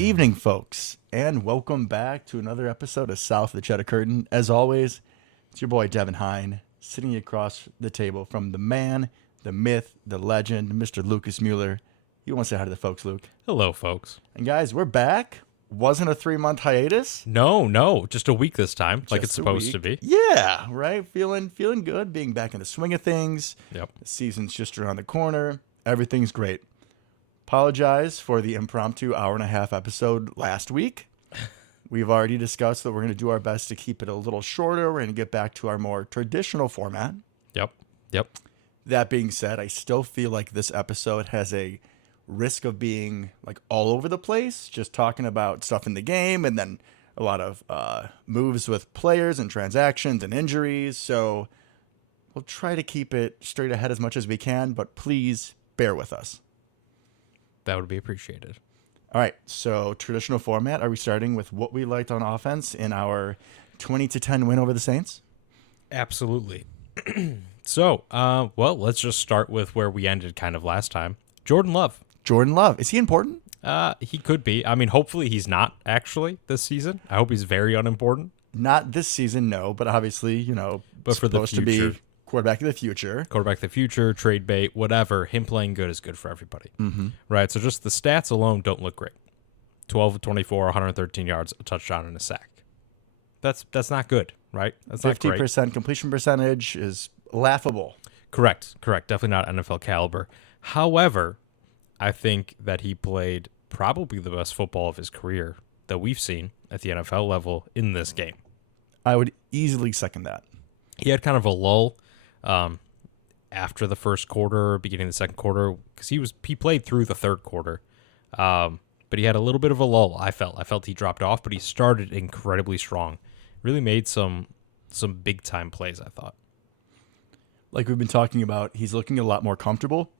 evening, folks, and welcome back to another episode of South of the Cheddar Curtain. As always, it's your boy Devin Hine, sitting across the table from the man, the myth, the legend, Mr. Lucas Mueller. You want to say hi to the folks, Luke? Hello, folks. And guys, we're back. Wasn't a 3-month hiatus. No, just a week this time, like it's Just a supposed to week. be. Yeah, right. Feeling good, being back in the swing of things. Yep. The season's just around the corner. Everything's great. Apologize for the impromptu hour-and-a-half episode last week. We've already discussed that we're going to do our best to keep it a little shorter. We're going to get back to our more traditional format. Yep. That being said, I still feel like this episode has a risk of being like all over the place, just talking about stuff in the game and then a lot of moves with players and transactions and injuries. So we'll try to keep it straight ahead as much as we can, but please bear with us. That would be appreciated. All right, so traditional format. Are we starting with what we liked on offense in our 20-10 win over the Saints? Absolutely. So, let's just start with where we ended kind of last time. Jordan Love. Jordan Love. Is he important? He could be. I mean, hopefully he's not actually this season. I hope he's very unimportant. Not this season, no, but obviously, But for the supposed to future. be quarterback of the future. Quarterback of the future, trade bait, whatever. Him playing good is good for everybody. Mm-hmm. Right, so just the stats alone don't look great. 12 of 24, 113 yards, a touchdown, and a sack. That's not good, right? That's not great. 50% completion percentage is laughable. Correct. Definitely not NFL caliber. However, I think that he played probably the best football of his career that we've seen at the NFL level in this game. I would easily second that. He had kind of a lull after the first quarter, beginning of the second quarter, because he played through the third quarter. But he had a little bit of a lull, I felt he dropped off, but he started incredibly strong. Really made some big-time plays, I thought. Like we've been talking about, he's looking a lot more comfortable.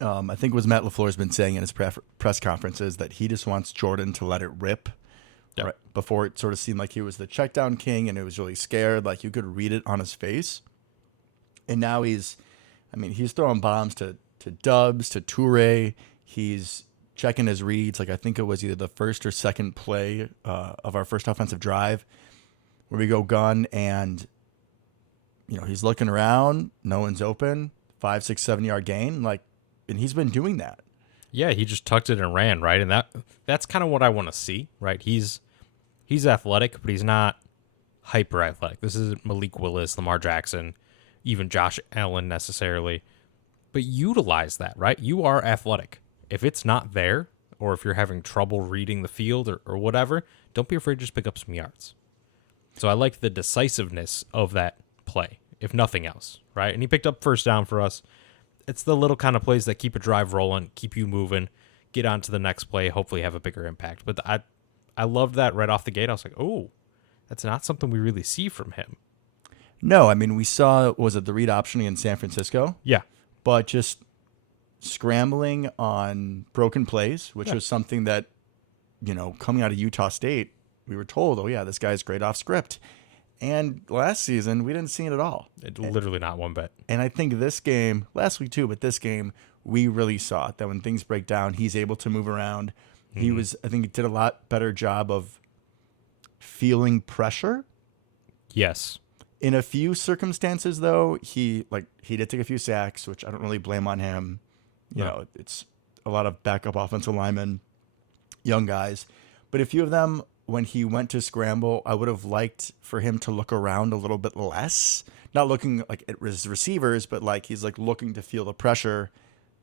I think what Matt LaFleur's been saying in his press conferences that he just wants Jordan to let it rip. Yep. Right before it sort of seemed like he was the checkdown king and it was really scared, like you could read it on his face. And now he's throwing bombs to Dubs, to Toure. He's checking his reads. Like I think it was either the first or second play of our first offensive drive where we go gun and he's looking around, no one's open, 5, 6, 7 yard gain. And he's been doing that. Yeah, he just tucked it and ran, right? And that's kind of what I want to see, right? He's athletic, but he's not hyper athletic. This isn't Malik Willis, Lamar Jackson, even Josh Allen necessarily. But utilize that, right? You are athletic. If it's not there, or if you're having trouble reading the field or whatever, don't be afraid to just pick up some yards. So I like the decisiveness of that play, if nothing else, right? And he picked up first down for us. It's the little kind of plays that keep a drive rolling, keep you moving, get on to the next play, hopefully have a bigger impact. But I loved that right off the gate. I was like, oh, that's not something we really see from him. No, I mean, we saw, was it the read option in San Francisco? Yeah. But just scrambling on broken plays, which was something that, coming out of Utah State, we were told, oh, yeah, this guy's great off script. And last season, we didn't see it at all. Literally not one bit. And I think this game, last week too, but this game, we really saw it, that when things break down, he's able to move around. Mm-hmm. I think he did a lot better job of feeling pressure. Yes. In a few circumstances, though, he did take a few sacks, which I don't really blame on him. It's a lot of backup offensive linemen, young guys. But a few of them, when he went to scramble, I would have liked for him to look around a little bit less. Not looking like at his receivers, but like he's like looking to feel the pressure.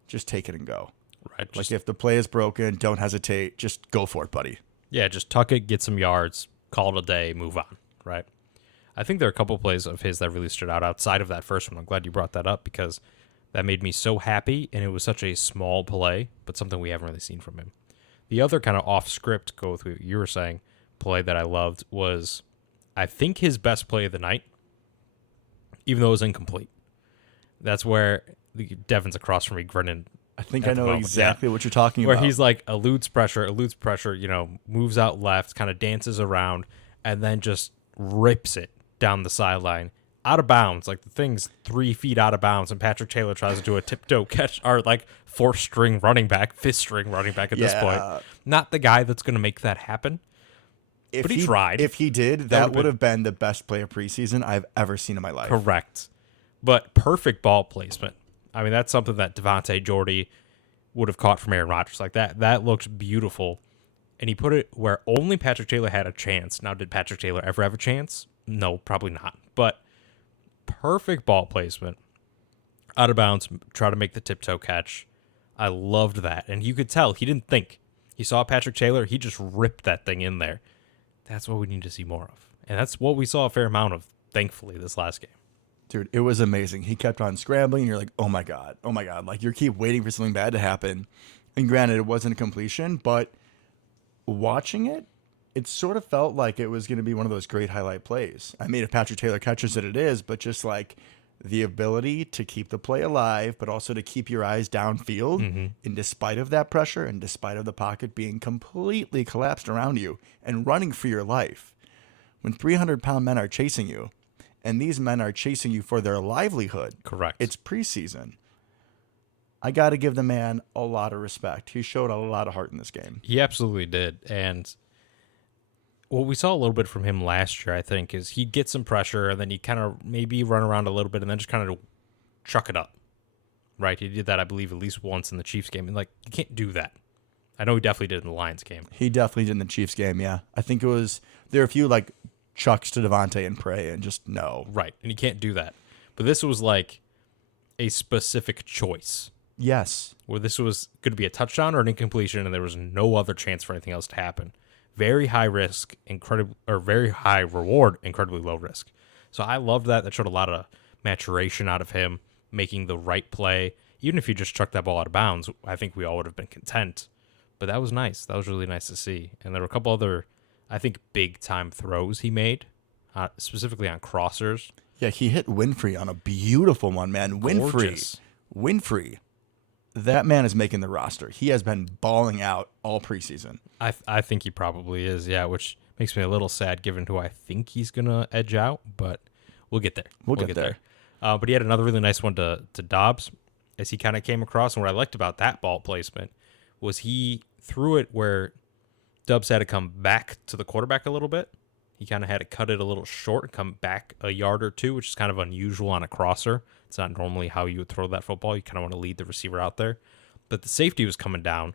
Just take it and go. Right. Like if the play is broken, don't hesitate. Just go for it, buddy. Yeah, just tuck it, get some yards, call it a day, move on. Right. I think there are a couple plays of his that really stood out outside of that first one. I'm glad you brought that up because that made me so happy, and it was such a small play, but something we haven't really seen from him. The other kind of off script, go with what you were saying, play that I loved was, I think, his best play of the night, even though it was incomplete. That's where Devin's across from me grinning. I think I know exactly what you're talking about. Where he's like eludes pressure, moves out left, kind of dances around, and then just rips it down the sideline out of bounds. Like the thing's 3 feet out of bounds, and Patrick Taylor tries to do a tiptoe catch, or like 4th string running back, 5th string running back at this point. Not the guy that's going to make that happen. But he tried. If he did, that would have been the best play of preseason I've ever seen in my life. Correct. But perfect ball placement. I mean, that's something that Devontae Jordy would have caught from Aaron Rodgers. Like that looked beautiful. And he put it where only Patrick Taylor had a chance. Now, did Patrick Taylor ever have a chance? No, probably not. But perfect ball placement. Out of bounds, try to make the tiptoe catch. I loved that. And you could tell he didn't think. He saw Patrick Taylor. He just ripped that thing in there. That's what we need to see more of. And that's what we saw a fair amount of, thankfully, this last game. Dude, it was amazing. He kept on scrambling, and you're like, oh my God. Like, you keep waiting for something bad to happen. And granted, it wasn't a completion, but watching it, it sort of felt like it was going to be one of those great highlight plays. I mean, if Patrick Taylor catches it is, but just like the ability to keep the play alive, but also to keep your eyes downfield, in despite of that pressure and despite of the pocket being completely collapsed around you and running for your life. When 300-pound men are chasing you, and these men are chasing you for their livelihood. Correct. It's preseason. I got to give the man a lot of respect. He showed a lot of heart in this game. He absolutely did. And what we saw a little bit from him last year, I think, is he'd get some pressure and then he'd kind of maybe run around a little bit and then just kind of chuck it up. Right? He did that, I believe, at least once in the Chiefs game. And, like, you can't do that. I know he definitely did in the Lions game. He definitely did in the Chiefs game, yeah. I think it was, there are a few, like, chucks to Devontae and pray and just no. Right. And you can't do that. But this was like a specific choice. Yes. Where this was going to be a touchdown or an incompletion and there was no other chance for anything else to happen. Very high risk, very high reward, incredibly low risk. So I loved that. That showed a lot of maturation out of him, making the right play. Even if you just chucked that ball out of bounds, I think we all would have been content. But that was nice. That was really nice to see. And there were a couple other, I think, big-time throws he made, specifically on crossers. Yeah, he hit Winfrey on a beautiful one, man. Gorgeous. Winfrey. That man is making the roster. He has been balling out all preseason. I think he probably is, yeah, which makes me a little sad given who I think he's going to edge out, but we'll get there. We'll get there. But he had another really nice one to Dobbs as he kind of came across. And what I liked about that ball placement was he threw it where Dobbs had to come back to the quarterback a little bit. He kind of had to cut it a little short and come back a yard or two, which is kind of unusual on a crosser. It's not normally how you would throw that football. You kind of want to lead the receiver out there. But the safety was coming down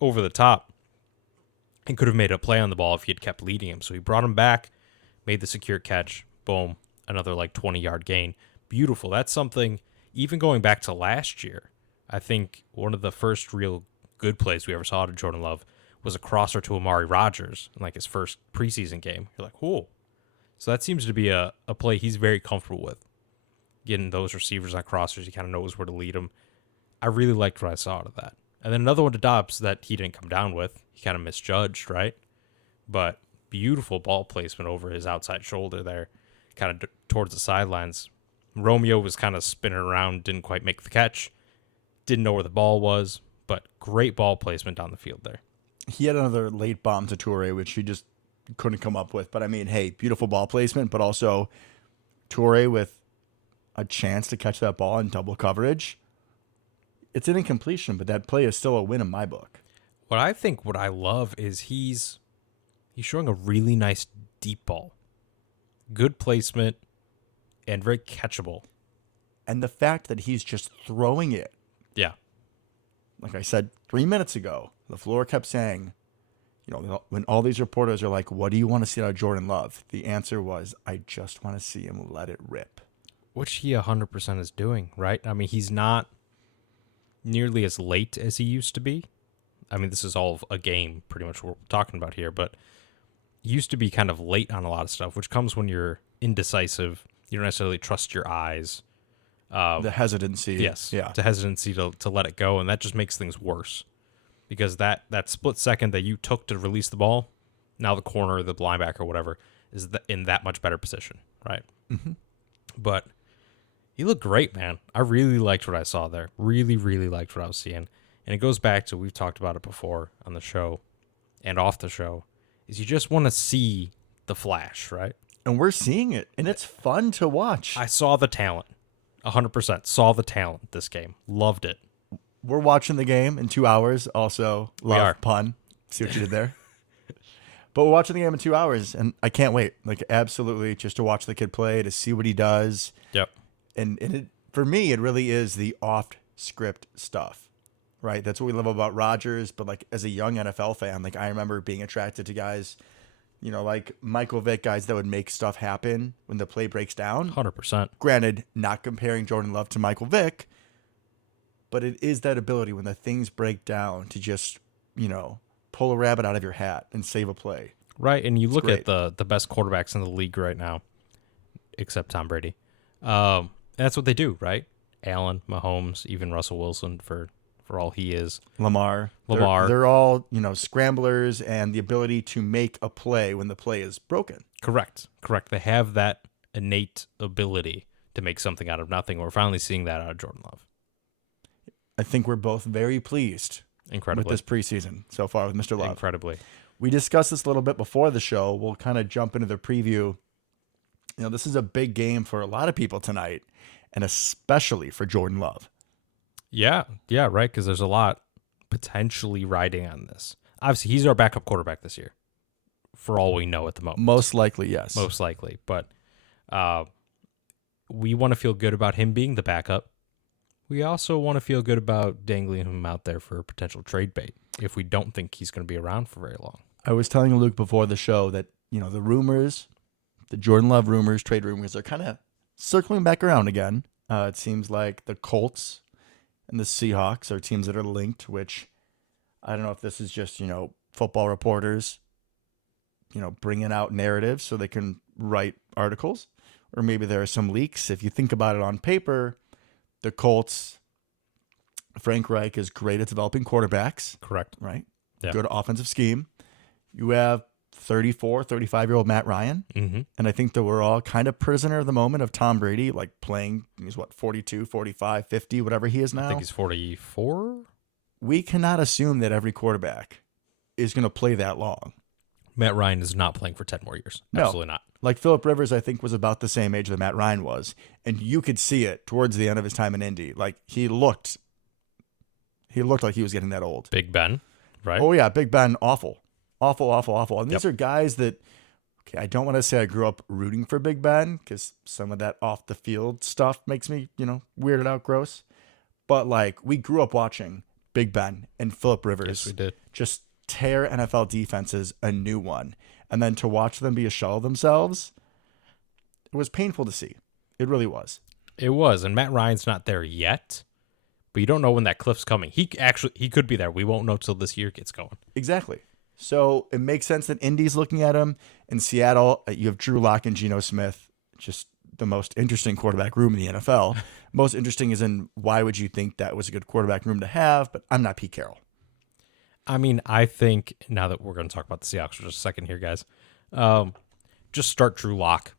over the top and could have made a play on the ball if he had kept leading him. So he brought him back, made the secure catch, boom, another like 20-yard gain. Beautiful. That's something, even going back to last year, I think one of the first real good plays we ever saw to Jordan Love was a crosser to Amari Rodgers in like his first preseason game. You're like, whoa. So that seems to be a play he's very comfortable with. Getting those receivers on crossers, he kind of knows where to lead them. I really liked what I saw out of that. And then another one to Dobbs that he didn't come down with. He kind of misjudged, right? But beautiful ball placement over his outside shoulder there, kind of towards the sidelines. Romeo was kind of spinning around, didn't quite make the catch. Didn't know where the ball was, but great ball placement down the field there. He had another late bomb to Toure, which he just couldn't come up with. But I mean, hey, beautiful ball placement, but also Toure with a chance to catch that ball in double coverage. It's an incompletion, but that play is still a win in my book. What I love is he's showing a really nice deep ball. Good placement and very catchable. And the fact that he's just throwing it. Yeah. Like I said 3 minutes ago, LaFleur kept saying, you know, when all these reporters are like, what do you want to see out of Jordan Love? The answer was, I just want to see him let it rip. Which he 100% is doing, right? I mean, he's not nearly as late as he used to be. I mean, this is all a game, pretty much what we're talking about here, but he used to be kind of late on a lot of stuff, which comes when you're indecisive. You don't necessarily trust your eyes. The hesitancy. Yes. Yeah. The hesitancy to let it go, and that just makes things worse. Because that split second that you took to release the ball, now the corner, the linebacker, whatever, is in that much better position, right? Mm-hmm. But he looked great, man. I really liked what I saw there. Really, really liked what I was seeing. And it goes back to, we've talked about it before on the show and off the show, is you just want to see the flash, right? And we're seeing it, and it's fun to watch. I saw the talent. 100% saw the talent this game. Loved it. We're watching the game in 2 hours. Also, love are. pun. See what you did there. But we're watching the game in 2 hours, and I can't wait. Like, absolutely, just to watch the kid play, to see what he does. Yep. And it, for me, it really is the off-script stuff, right? That's what we love about Rodgers. But, like, as a young NFL fan, like, I remember being attracted to guys, you know, like Michael Vick, guys that would make stuff happen when the play breaks down. 100%. Granted, not comparing Jordan Love to Michael Vick, but it is that ability when the things break down to just, you know, pull a rabbit out of your hat and save a play. Right, and you look great. at the best quarterbacks in the league right now, except Tom Brady. That's what they do, right? Allen, Mahomes, even Russell Wilson for all he is. Lamar. They're all, you know, scramblers and the ability to make a play when the play is broken. Correct. They have that innate ability to make something out of nothing. We're finally seeing that out of Jordan Love. I think we're both very pleased Incredibly. with this preseason so far with Mr. Love. Incredibly. We discussed this a little bit before the show. We'll kind of jump into the preview. You know, this is a big game for a lot of people tonight, and especially for Jordan Love. Yeah, right, because there's a lot potentially riding on this. Obviously, he's our backup quarterback this year, for all we know at the moment. Most likely, yes. Most likely. But we want to feel good about him being the backup. We also want to feel good about dangling him out there for a potential trade bait if we don't think he's going to be around for very long. I was telling Luke before the show that, you know, the rumors, the Jordan Love rumors, trade rumors, are kind of circling back around again. It seems like the Colts and the Seahawks are teams that are linked, which I don't know if this is just, you know, football reporters, you know, bringing out narratives so they can write articles, or maybe there are some leaks. If you think about it on paper, the Colts, Frank Reich is great at developing quarterbacks. Correct. Right? Yeah. Good offensive scheme. You have 34, 35-year-old Matt Ryan. Mm-hmm. And I think that we're all kind of prisoner of the moment of Tom Brady, like playing, he's what, 42, 45, 50, whatever he is now. I think he's 44. We cannot assume that every quarterback is going to play that long. Matt Ryan is not playing for 10 more years. No. Absolutely not. Like Phillip Rivers, I think, was about the same age that Matt Ryan was. And you could see it towards the end of his time in Indy. Like, he looked like he was getting that old. Big Ben, right? Oh, yeah. Big Ben, awful. Awful. And these are guys that, okay, I don't want to say I grew up rooting for Big Ben because some of that off the field stuff makes me, you know, weirded out, gross. But, like, we grew up watching Big Ben and Phillip Rivers. Yes, we did. Just tear NFL defenses a new one. And then to watch them be a shell of themselves, it was painful to see. It really was. It was. And Matt Ryan's not there yet, but you don't know when that cliff's coming. He could be there. We won't know till this year gets going. Exactly. So it makes sense that Indy's looking at him. In Seattle, you have Drew Lock and Geno Smith, just the most interesting quarterback room in the NFL. Most interesting is in why would you think that was a good quarterback room to have, but I'm not Pete Carroll. I mean, I think now that we're going to talk about the Seahawks for just a second here, guys, just start Drew Lock.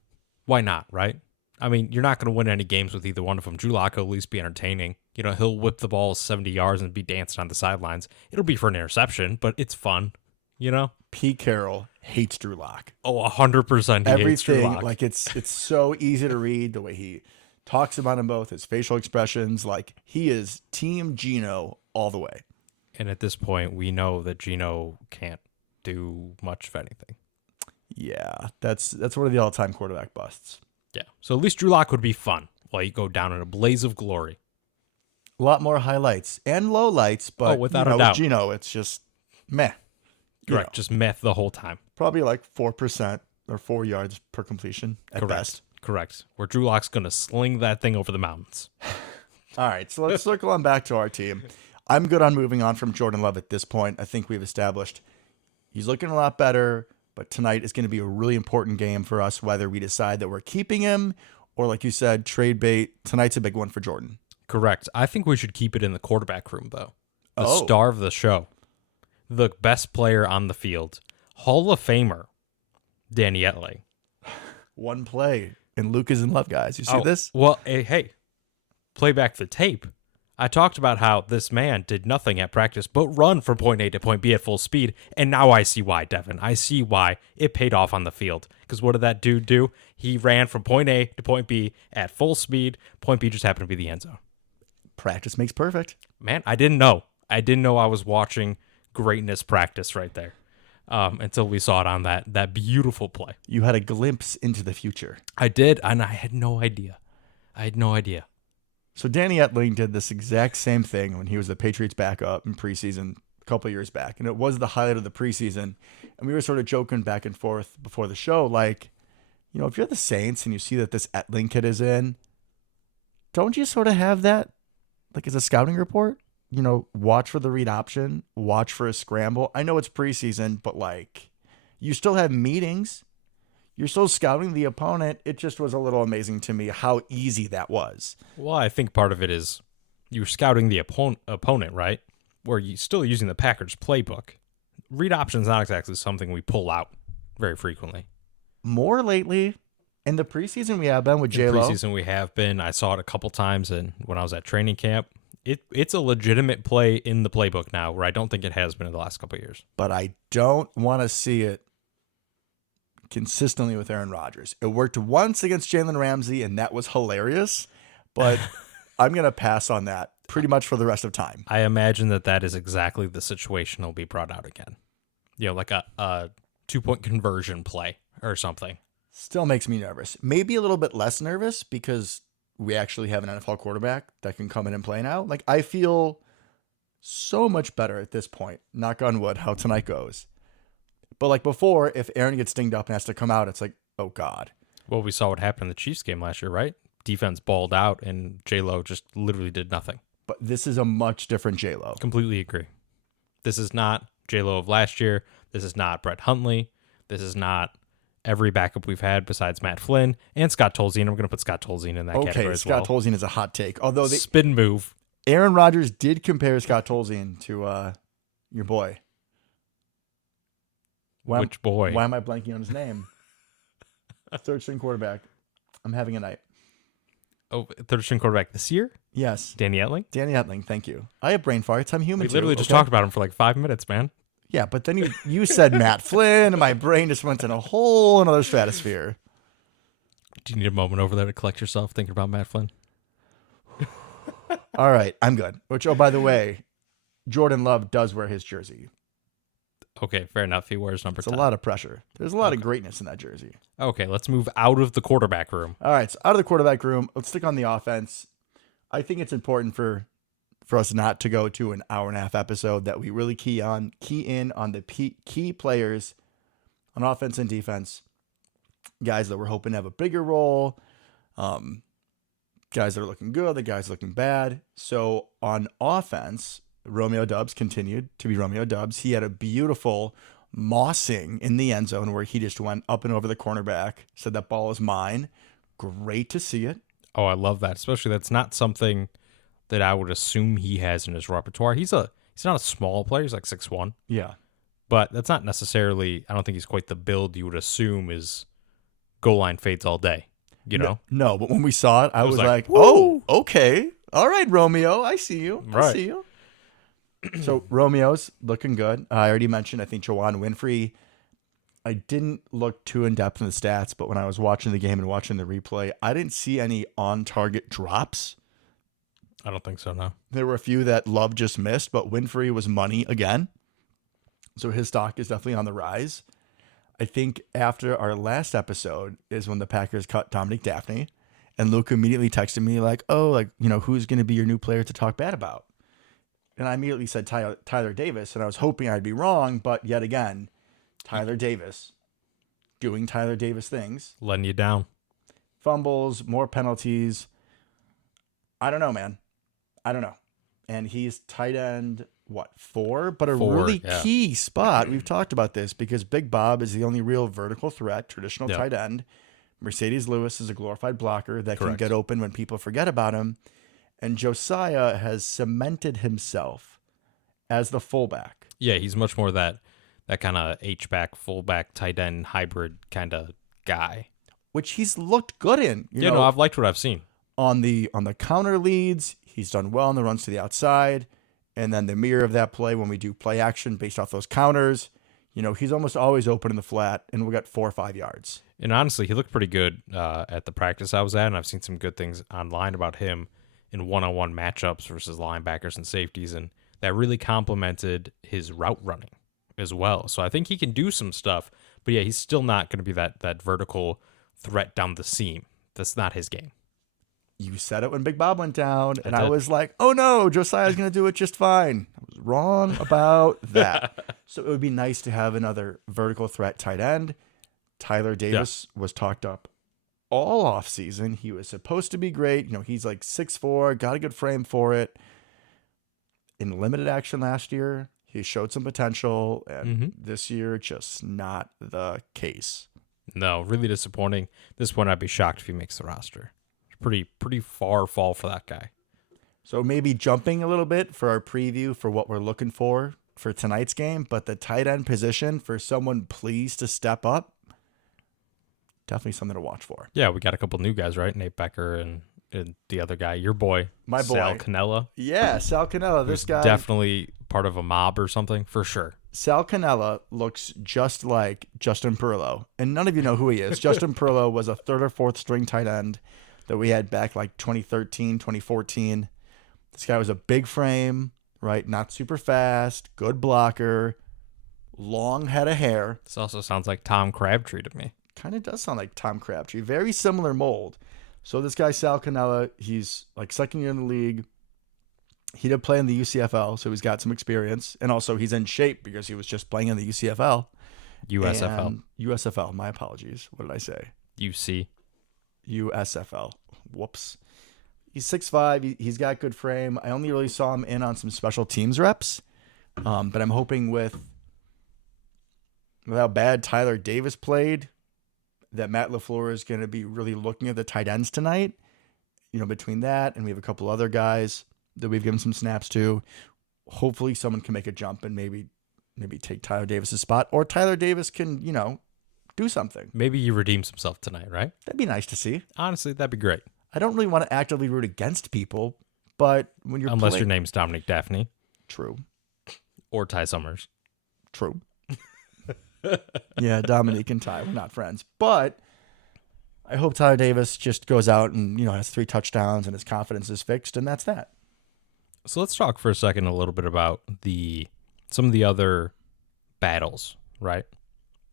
Why not, right? I mean, you're not going to win any games with either one of them. Drew Lock will at least be entertaining. You know, he'll whip the ball 70 yards and be dancing on the sidelines. It'll be for an interception, but it's fun, you know? Pete Carroll hates Drew Lock. Oh, 100% he hates Drew Lock. Like it's so easy to read the way he talks about them both, his facial expressions. Like, he is Team Geno all the way. And at this point, we know that Geno can't do much of anything. Yeah, that's one of the all-time quarterback busts. Yeah. So at least Drew Lock would be fun while you go down in a blaze of glory. A lot more highlights and lowlights, but without a a doubt. with Geno, it's just meh. Correct. Just meth the whole time. Probably like 4% or 4 yards per completion at best. Correct. Where Drew Lock's going to sling that thing over the mountains. All right, so let's circle on back to our team. I'm good on moving on from Jordan Love at this point. I think we've established he's looking a lot better, but tonight is going to be a really important game for us, whether we decide that we're keeping him or, like you said, trade bait. Tonight's a big one for Jordan. Correct. I think we should keep it in the quarterback room, though. The Oh. star of the show. The best player on the field. Hall of Famer, Danny Etling. One play, and Luke is in love, guys. You see this? Well, hey, play back the tape. I talked about how this man did nothing at practice but run from point A to point B at full speed, and now I see why, Devin. I see why it paid off on the field. Because what did that dude do? He ran from point A to point B at full speed. Point B just happened to be the end zone. Practice makes perfect. Man, I didn't know. I didn't know I was watching greatness practice right there until we saw it on that beautiful play. You had a glimpse into the future. I did, and I had no idea. So Danny Etling did this exact same thing when he was the Patriots backup in preseason a couple of years back. And it was the highlight of the preseason. And we were sort of joking back and forth before the show, like, you know, if you're the Saints and you see that this Etling kid is in, don't you sort of have that, like, as a scouting report? You know, watch for the read option, watch for a scramble. I know it's preseason, but, like, you still have meetings. You're still scouting the opponent. It just was a little amazing to me how easy that was. Well, I think part of it is you're scouting the opponent, right? Where you're still using the Packers playbook. Read option's not exactly something we pull out very frequently. More lately, in the preseason we have been with J-Lo. Preseason we have been. I saw it a couple times, and when I was at training camp, it's a legitimate play in the playbook now, where I don't think it has been in the last couple of years. But I don't want to see it consistently with Aaron Rodgers. It worked once against Jalen Ramsey, and that was hilarious. But I'm going to pass on that pretty much for the rest of time. I imagine that is exactly the situation will be brought out again. You know, like a 2-point conversion play or something. Still makes me nervous. Maybe a little bit less nervous because we actually have an NFL quarterback that can come in and play now. Like, I feel so much better at this point, knock on wood, how tonight goes. But like before, if Aaron gets dinged up and has to come out, it's like, oh, God. Well, we saw what happened in the Chiefs game last year, right? Defense balled out, and J-Lo just literally did nothing. But this is a much different J-Lo. Completely agree. This is not J-Lo of last year. This is not Brett Hundley. This is not every backup we've had besides Matt Flynn and Scott Tolzien. I'm going to put Scott Tolzien in that category as well. Scott Tolzien is a hot take. Although spin move. Aaron Rodgers did compare Scott Tolzien to your boy. Which boy? Why am I blanking on his name? Third string quarterback. I'm having a night. Oh, third string quarterback this year? Yes. Danny Etling? Danny Etling, thank you. I have brain farts. I'm human We too. literally just talked about him for like 5 minutes, man. Yeah, but then you said Matt Flynn, and my brain just went in a whole another stratosphere. Do you need a moment over there to collect yourself thinking about Matt Flynn? All right, I'm good. Which, oh, by the way, Jordan Love does wear his jersey. Okay, fair enough. He wears number 10. It's a lot of pressure. There's a lot of greatness in that jersey. Okay, let's move out of the quarterback room. All right, so out of the quarterback room, let's stick on the offense. I think it's important for us not to go to an hour and a half episode, that we really key in on the key players on offense and defense. Guys that we're hoping to have a bigger role. Guys that are looking good, the guys looking bad. So on offense, Romeo Doubs continued to be Romeo Doubs. He had a beautiful mossing in the end zone where he just went up and over the cornerback, said that ball is mine. Great to see it. Oh, I love that. Especially that's not something that I would assume he has in his repertoire. He's not a small player. He's like 6'1". Yeah. But that's not necessarily, I don't think he's quite the build you would assume is goal line fades all day, you know? No, but when we saw it, I was like, Woo! oh, okay. All right, Romeo, I see you. I see you. So Romeo's looking good. I already mentioned, I think, Juwan Winfrey. I didn't look too in-depth in the stats, but when I was watching the game and watching the replay, I didn't see any on-target drops. I don't think so, no. There were a few that Love just missed, but Winfrey was money again. So his stock is definitely on the rise. I think after our last episode is when the Packers cut Dominic Daphne, and Luke immediately texted me like, oh, like, you know, who's going to be your new player to talk bad about? And I immediately said Tyler Davis, and I was hoping I'd be wrong, but yet again, Tyler Davis doing Tyler Davis things. Letting you down. Fumbles, more penalties. I don't know, man. I don't know. And he's tight end, 4? But a really key spot. We've talked about this because Big Bob is the only real vertical threat, traditional tight end. Mercedes Lewis is a glorified blocker that can get open when people forget about him. And Josiah has cemented himself as the fullback. Yeah, he's much more that kind of H-back, fullback, tight end hybrid kind of guy. Which he's looked good in. You know, I've liked what I've seen. On the counter leads, He's done well in the runs to the outside. And then the mirror of that play, when we do play action based off those counters, he's almost always open in the flat, and we'll get 4 or 5 yards. And honestly, he looked pretty good at the practice I was at, and I've seen some good things online about him in one-on-one matchups versus linebackers and safeties, and that really complemented his route running as well. So I think he can do some stuff, but yeah, he's still not going to be that vertical threat down the seam. That's not his game. You said it when Big Bob went down, and I did. was like, oh no, Josiah's going to do it just fine. I was wrong about that. So it would be nice to have another vertical threat tight end. Tyler Davis was talked up all offseason. He was supposed to be great. He's like 6'4", got a good frame for it. In limited action last year, he showed some potential, and this year, just not the case. No, really disappointing. At this point, I'd be shocked if he makes the roster. Pretty far fall for that guy. So maybe jumping a little bit for our preview for what we're looking for tonight's game, but the tight end position for someone pleased to step up, definitely something to watch for. Yeah, we got a couple new guys, right? Nate Becker and the other guy, your boy, my boy, Sal Cannella. Yeah, Sal Cannella. This guy definitely part of a mob or something for sure. Sal Cannella looks just like Justin Perillo, and none of you know who he is. Justin Perillo was a 3rd or 4th string tight end that we had back like 2013, 2014. This guy was a big frame, right? Not super fast, good blocker, long head of hair. This also sounds like Tom Crabtree to me. Kind of does sound like Tom Crabtree. Very similar mold. So this guy, Sal Cannella, he's like 2nd year in the league. He did play in the UCFL, so he's got some experience. And also he's in shape because he was just playing in the UCFL. USFL. USFL, my apologies. What did I say? UC. USFL. Whoops. He's 6'5". He's got good frame. I only really saw him in on some special teams reps. But I'm hoping with how bad Tyler Davis played, that Matt LaFleur is going to be really looking at the tight ends tonight. Between that and we have a couple other guys that we've given some snaps to, hopefully someone can make a jump and maybe take Tyler Davis's spot, or Tyler Davis can, do something. Maybe he redeems himself tonight, right? That'd be nice to see. Honestly, that'd be great. I don't really want to actively root against people, but when you're Unless your name's Dominic Daphne. True. Or Ty Summers. True. Yeah, Dominique and Ty, we're not friends. But I hope Tyler Davis just goes out and, has 3 touchdowns and his confidence is fixed, and that's that. So let's talk for a second a little bit about some of the other battles, right?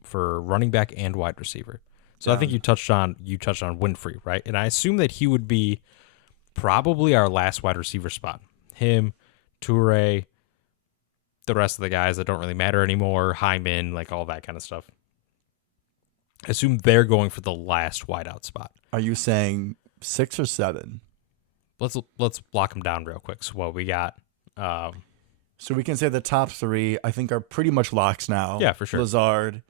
For running back and wide receiver. So I think you touched on Winfrey, right? And I assume that he would be probably our last wide receiver spot. Him, Toure, the rest of the guys that don't really matter anymore, Hyman, like all that kind of stuff. I assume they're going for the last wideout spot. Are you saying 6 or 7? Let's lock them down real quick. So what we got? So we can say the top 3 I think are pretty much locks now. Yeah, for sure. Lazard,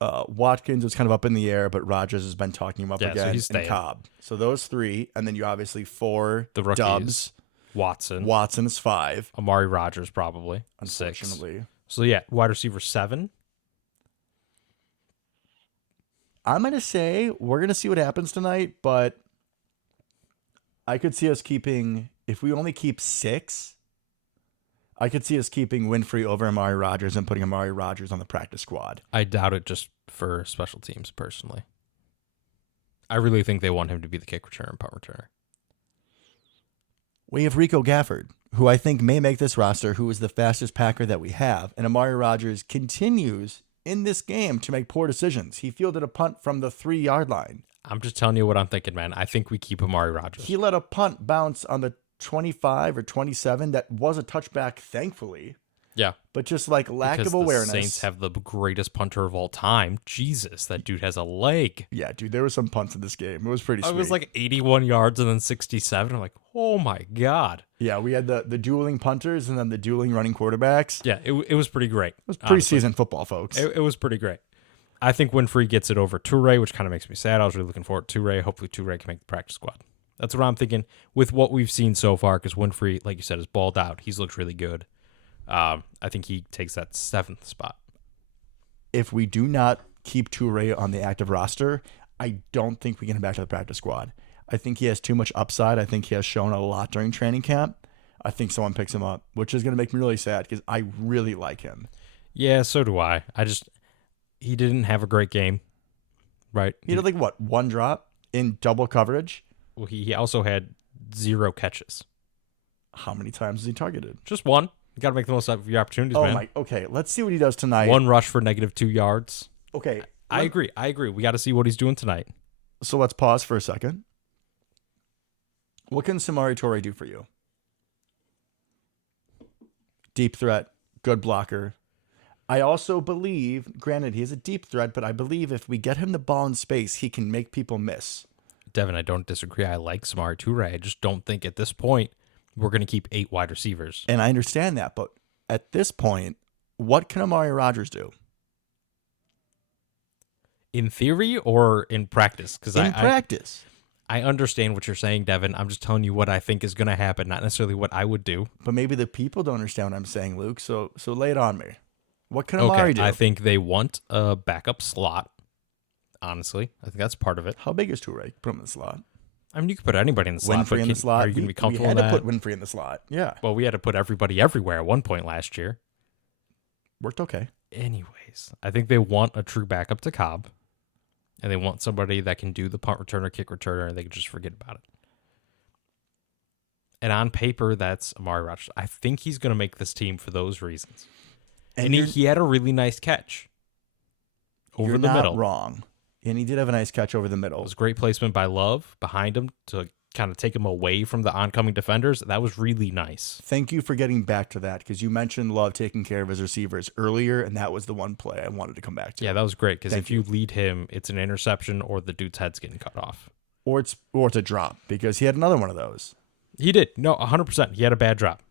Watkins was kind of up in the air, but Rodgers has been talking him up again. So he's staying. And Cobb. So those 3, and then you obviously 4 the rookies. Dubs. Watson is 5. Amari Rodgers probably. Unfortunately. 6. So yeah, wide receiver 7. I'm going to say we're going to see what happens tonight, but I could see us keeping, if we only keep 6, I could see us keeping Winfrey over Amari Rodgers and putting Amari Rodgers on the practice squad. I doubt it just for special teams, personally. I really think they want him to be the kick returner and punt returner. We have Rico Gafford, who I think may make this roster, who is the fastest Packer that we have. And Amari Rodgers continues in this game to make poor decisions. He fielded a punt from the 3-yard line. I'm just telling you what I'm thinking, man. I think we keep Amari Rodgers. He let a punt bounce on the 25 or 27 that was a touchback, thankfully. Yeah. But just like lack because of awareness. The Saints have the greatest punter of all time. Jesus, that dude has a leg. Yeah, dude, there were some punts in this game. It was pretty sweet. It was like 81 yards and then 67. I'm like, oh my God. Yeah, we had the dueling punters and then the dueling running quarterbacks. Yeah, it was pretty great. It was preseason football, folks. It was pretty great. I think Winfrey gets it over Toure, which kind of makes me sad. I was really looking forward to Toure. Hopefully Toure can make the practice squad. That's what I'm thinking with what we've seen so far, because Winfrey, like you said, is balled out. He's looked really good. I think he takes that 7th spot. If we do not keep Toure on the active roster, I don't think we get him back to the practice squad. I think he has too much upside. I think he has shown a lot during training camp. I think someone picks him up, which is going to make me really sad because I really like him. Yeah, so do I. He didn't have a great game, right? He had like what, one drop in double coverage? Well, he also had 0 catches. How many times has he targeted? Just one. You got to make the most of your opportunities, man. Okay, let's see what he does tonight. 1 rush for -2 yards. Okay. I agree. We got to see what he's doing tonight. So let's pause for a second. What can Samori Toure do for you? Deep threat, good blocker. I also believe, granted, he is a deep threat, but I believe if we get him the ball in space, he can make people miss. Devin, I don't disagree. I like Samori Toure. I just don't think at this point we're going to keep 8 wide receivers. And I understand that, but at this point, what can Amari Rodgers do? In theory or in practice? Because in practice. I understand what you're saying, Devin. I'm just telling you what I think is going to happen, not necessarily what I would do. But maybe the people don't understand what I'm saying, Luke. So lay it on me. What can Amari do? I think they want a backup slot. Honestly, I think that's part of it. How big is Toure? Put him in the slot. I mean, you could put anybody in the slot. Winfrey in the slot. Are you going to be comfortable with with that? that? We had to put Winfrey in the slot. Yeah. Well, we had to put everybody everywhere at one point last year. Worked okay. Anyways, I think they want a true backup to Cobb. And they want somebody that can do the punt returner, kick returner, and they can just forget about it. And on paper, that's Amari Rodgers. I think he's going to make this team for those reasons. And he had a really nice catch over the middle. You're not wrong. And he did have a nice catch over the middle. It was great placement by Love behind him to kind of take him away from the oncoming defenders. That was really nice. Thank you for getting back to that because you mentioned Love taking care of his receivers earlier, and that was the one play I wanted to come back to. Yeah, that was great because if you lead him, it's an interception or the dude's head's getting cut off. Or it's a drop because he had another one of those. He did. No, 100%. He had a bad drop.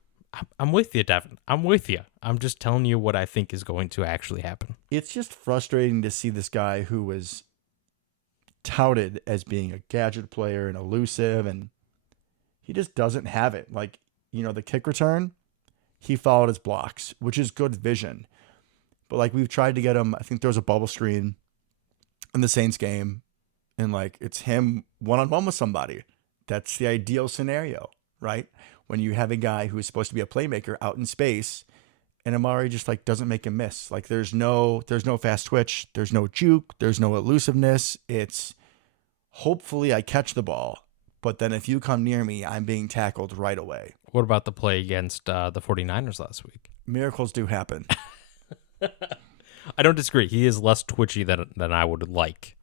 I'm with you, Devin. I'm with you. I'm just telling you what I think is going to actually happen. It's just frustrating to see this guy who was touted as being a gadget player and elusive, and he just doesn't have it. Like, the kick return, he followed his blocks, which is good vision. But like we've tried to get him, I think there was a bubble screen in the Saints game, and like it's him one-on-one with somebody. That's the ideal scenario, right? When you have a guy who is supposed to be a playmaker out in space, and Amari just like doesn't make him miss. Like there's no fast twitch, there's no juke, there's no elusiveness. It's hopefully I catch the ball, but then if you come near me, I'm being tackled right away. What about the play against the 49ers last week? Miracles do happen. I don't disagree. He is less twitchy than I would like.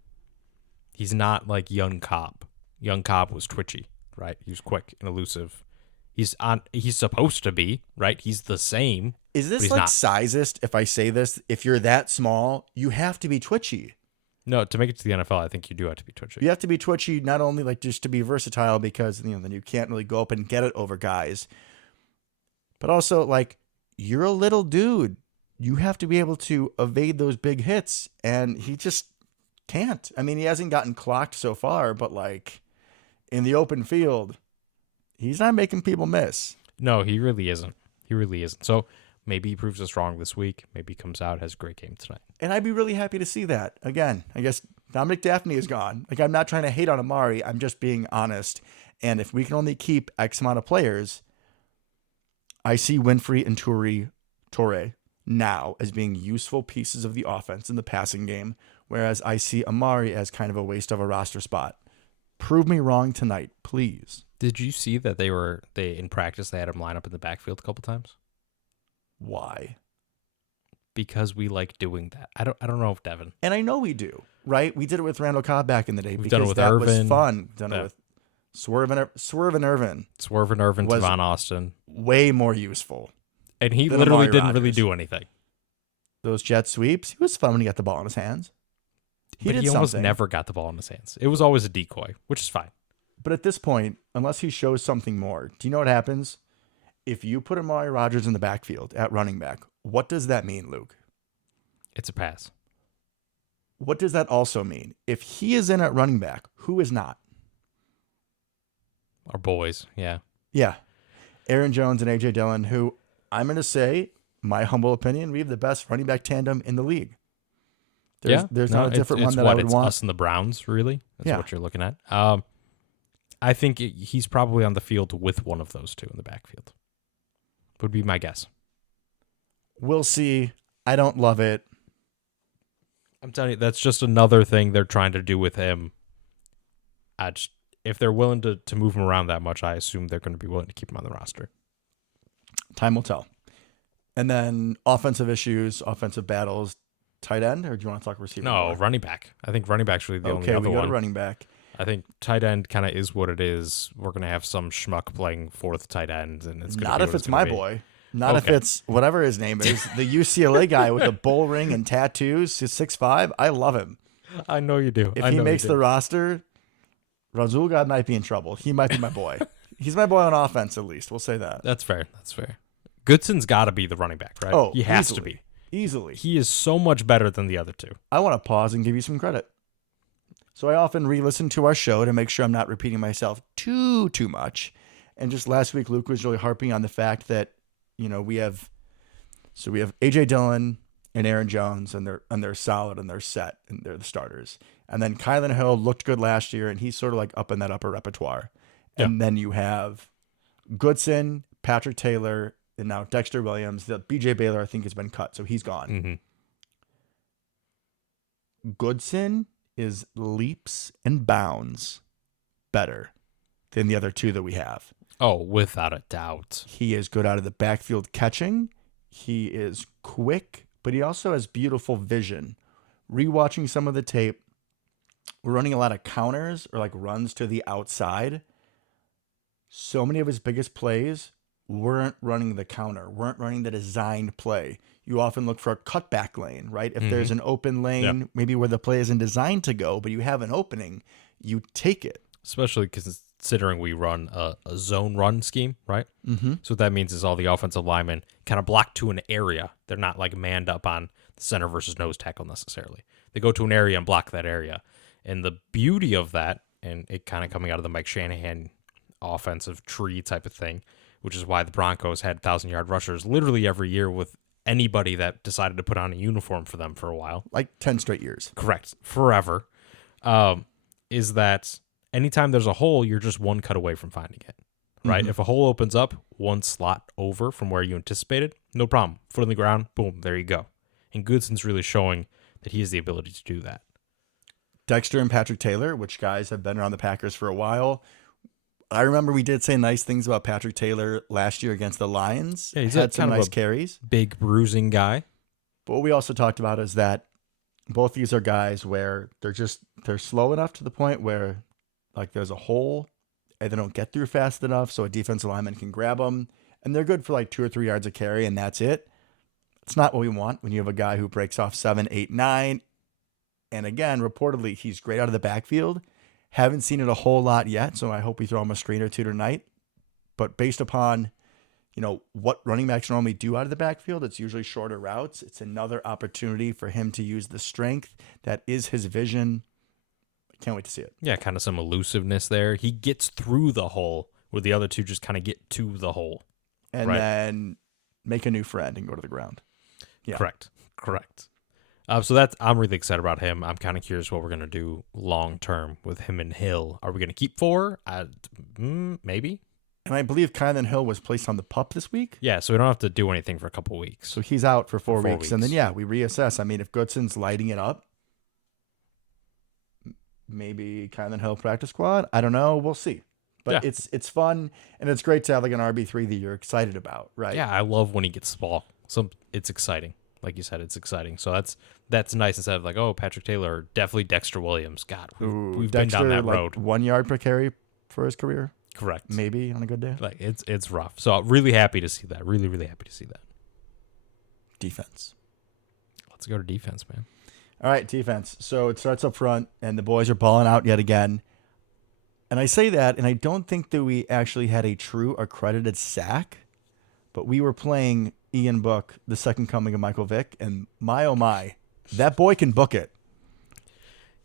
He's not like young Cobb. Young Cobb was twitchy, right? He was quick and elusive. He's supposed to be, right? He's the same. Is this like sizist if I say this? If you're that small, you have to be twitchy. No, to make it to the NFL, I think you do have to be twitchy. You have to be twitchy not only like just to be versatile because then you can't really go up and get it over guys, but also like you're a little dude. You have to be able to evade those big hits, and he just can't. I mean, he hasn't gotten clocked so far, but like in the open field, he's not making people miss. No, he really isn't. He really isn't. So maybe he proves us wrong this week. Maybe he comes out, has a great game tonight. And I'd be really happy to see that. Again, I guess Dominic Daphne is gone. Like, I'm not trying to hate on Amari. I'm just being honest. And if we can only keep X amount of players, I see Winfrey and Toure now as being useful pieces of the offense in the passing game, whereas I see Amari as kind of a waste of a roster spot. Prove me wrong tonight, please. Did you see that they in practice they had him line up in the backfield a couple times? Why? Because we like doing that. I don't know if Devin. And I know we do, right? We did it with Randall Cobb back in the day. We've done it with Irvin. Was fun. We've done it with Swerve and Irvin. Swerve and Irvin, Tavon Austin. Way more useful. And he literally didn't really do anything. Those jet sweeps, he was fun when he got the ball in his hands. But he almost never got the ball in his hands. It was always a decoy, which is fine. But at this point, unless he shows something more, do you know what happens? If you put Amari Rodgers in the backfield at running back, what does that mean, Luke? It's a pass. What does that also mean? If he is in at running back, who is not? Our boys, yeah. Yeah. Aaron Jones and A.J. Dillon, who I'm going to say, my humble opinion, we have the best running back tandem in the league. There's not a different one that I would want. It's us and the Browns, really. That's what you're looking at. I think he's probably on the field with one of those two in the backfield. Would be my guess. We'll see. I don't love it. I'm telling you, that's just another thing they're trying to do with him. If they're willing to move him around that much, I assume they're going to be willing to keep him on the roster. Time will tell. And then offensive issues, offensive battles, tight end, or do you want to talk receiver? No, more? running back. I think running back's really the only Okay, other we got one. a running back. I think tight end kind of is what it is. We're going to have some schmuck playing fourth tight end, and it's Not be if what it's my be. boy. Not if Okay. it's whatever his name is. The UCLA guy with a bull ring and tattoos, he's 6'5". I love him. I know you do. If he makes the roster, Razul God might be in trouble. He might be my boy. He's my boy on offense, at least. We'll say that. That's fair. That's fair. Goodson's got to be the running back, right? Oh, he has easily. to be. Easily. He is so much better than the other two. I want to pause and give you some credit. So I often re-listen to our show to make sure I'm not repeating myself too much. And just last week, Luke was really harping on the fact that, we have AJ Dillon and Aaron Jones, and they're solid and they're set and they're the starters. And then Kylan Hill looked good last year, and he's sort of like up in that upper repertoire. Yeah. And then you have Goodson, Patrick Taylor, and now Dexter Williams. The BJ Baylor, I think, has been cut, so he's gone. Mm-hmm. Goodson is leaps and bounds better than the other two that we have. Oh, without a doubt. He is good out of the backfield catching. He is quick, but he also has beautiful vision. Rewatching some of the tape, we're running a lot of counters or like runs to the outside. So many of his biggest plays weren't running the counter, weren't running the designed play. You often look for a cutback lane, right? If there's an open lane, maybe where the play isn't designed to go, but you have an opening, you take it. Especially considering we run a zone run scheme, right? Mm-hmm. So what that means is all the offensive linemen kind of block to an area. They're not like manned up on the center versus nose tackle necessarily. They go to an area and block that area. And the beauty of that, and it kind of coming out of the Mike Shanahan offensive tree type of thing, which is why the Broncos had 1,000-yard rushers literally every year with anybody that decided to put on a uniform for them for a while. Like 10 straight years. Correct. Forever. Is that anytime there's a hole, you're just one cut away from finding it, right? Mm-hmm. If a hole opens up one slot over from where you anticipated, no problem. Foot on the ground, boom, there you go. And Goodson's really showing that he has the ability to do that. Dexter and Patrick Taylor, which guys have been around the Packers for a while. I remember we did say nice things about Patrick Taylor last year against the Lions. Yeah, he's had some kind of nice a carries. Big bruising guy. But what we also talked about is that both these are guys where they're slow enough to the point where like there's a hole and they don't get through fast enough so a defensive lineman can grab them. And they're good for like 2 or 3 yards of carry, and that's it. It's not what we want when you have a guy who breaks off 7, 8, 9. And again, reportedly, he's great out of the backfield. Haven't seen it a whole lot yet, so I hope we throw him a screen or two tonight. But based upon, what running backs normally do out of the backfield, it's usually shorter routes. It's another opportunity for him to use the strength that is his vision. I can't wait to see it. Yeah, kind of some elusiveness there. He gets through the hole where the other two just kind of get to the hole. And then make a new friend and go to the ground. Yeah. Correct. So I'm really excited about him. I'm kind of curious what we're going to do long term with him and Hill. Are we going to keep 4? Maybe. And I believe Kylan Hill was placed on the PUP this week. Yeah, so we don't have to do anything for a couple weeks. So he's out for 4 4 weeks. And then, we reassess. I mean, if Goodson's lighting it up, maybe Kylan Hill practice squad. I don't know. We'll see. But it's fun, and it's great to have like an RB3 that you're excited about, right? Yeah, I love when he gets the ball. So it's exciting. Like you said, it's exciting. So that's nice instead of like, oh, Patrick Taylor, definitely Dexter Williams. God, we've been down that road. 1 yard per carry for his career. Correct. Maybe on a good day. Like it's rough. So I'm really happy to see that. Really, really happy to see that. Defense. Let's go to defense, man. All right, defense. So it starts up front, and the boys are balling out yet again. And I say that, and I don't think that we actually had a true accredited sack, but we were playing Ian Book, the second coming of Michael Vick, and my oh my, that boy can book it.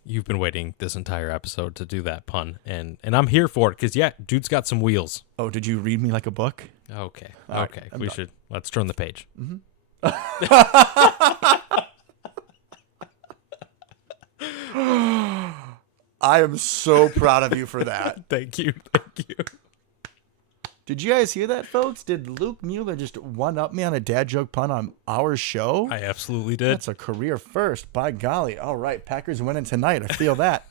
You've been waiting this entire episode to do that pun, and I'm here for it because dude's got some wheels. Oh, did you read me like a book? Okay, All okay, right, we done. should let's turn the page. Mm-hmm. I am so proud of you for that. Thank you. Thank you. Did you guys hear that, folks? Did Luke Mueller just one-up me on a dad joke pun on our show? I absolutely did. That's a career first. By golly. All right, Packers winning tonight. I feel that.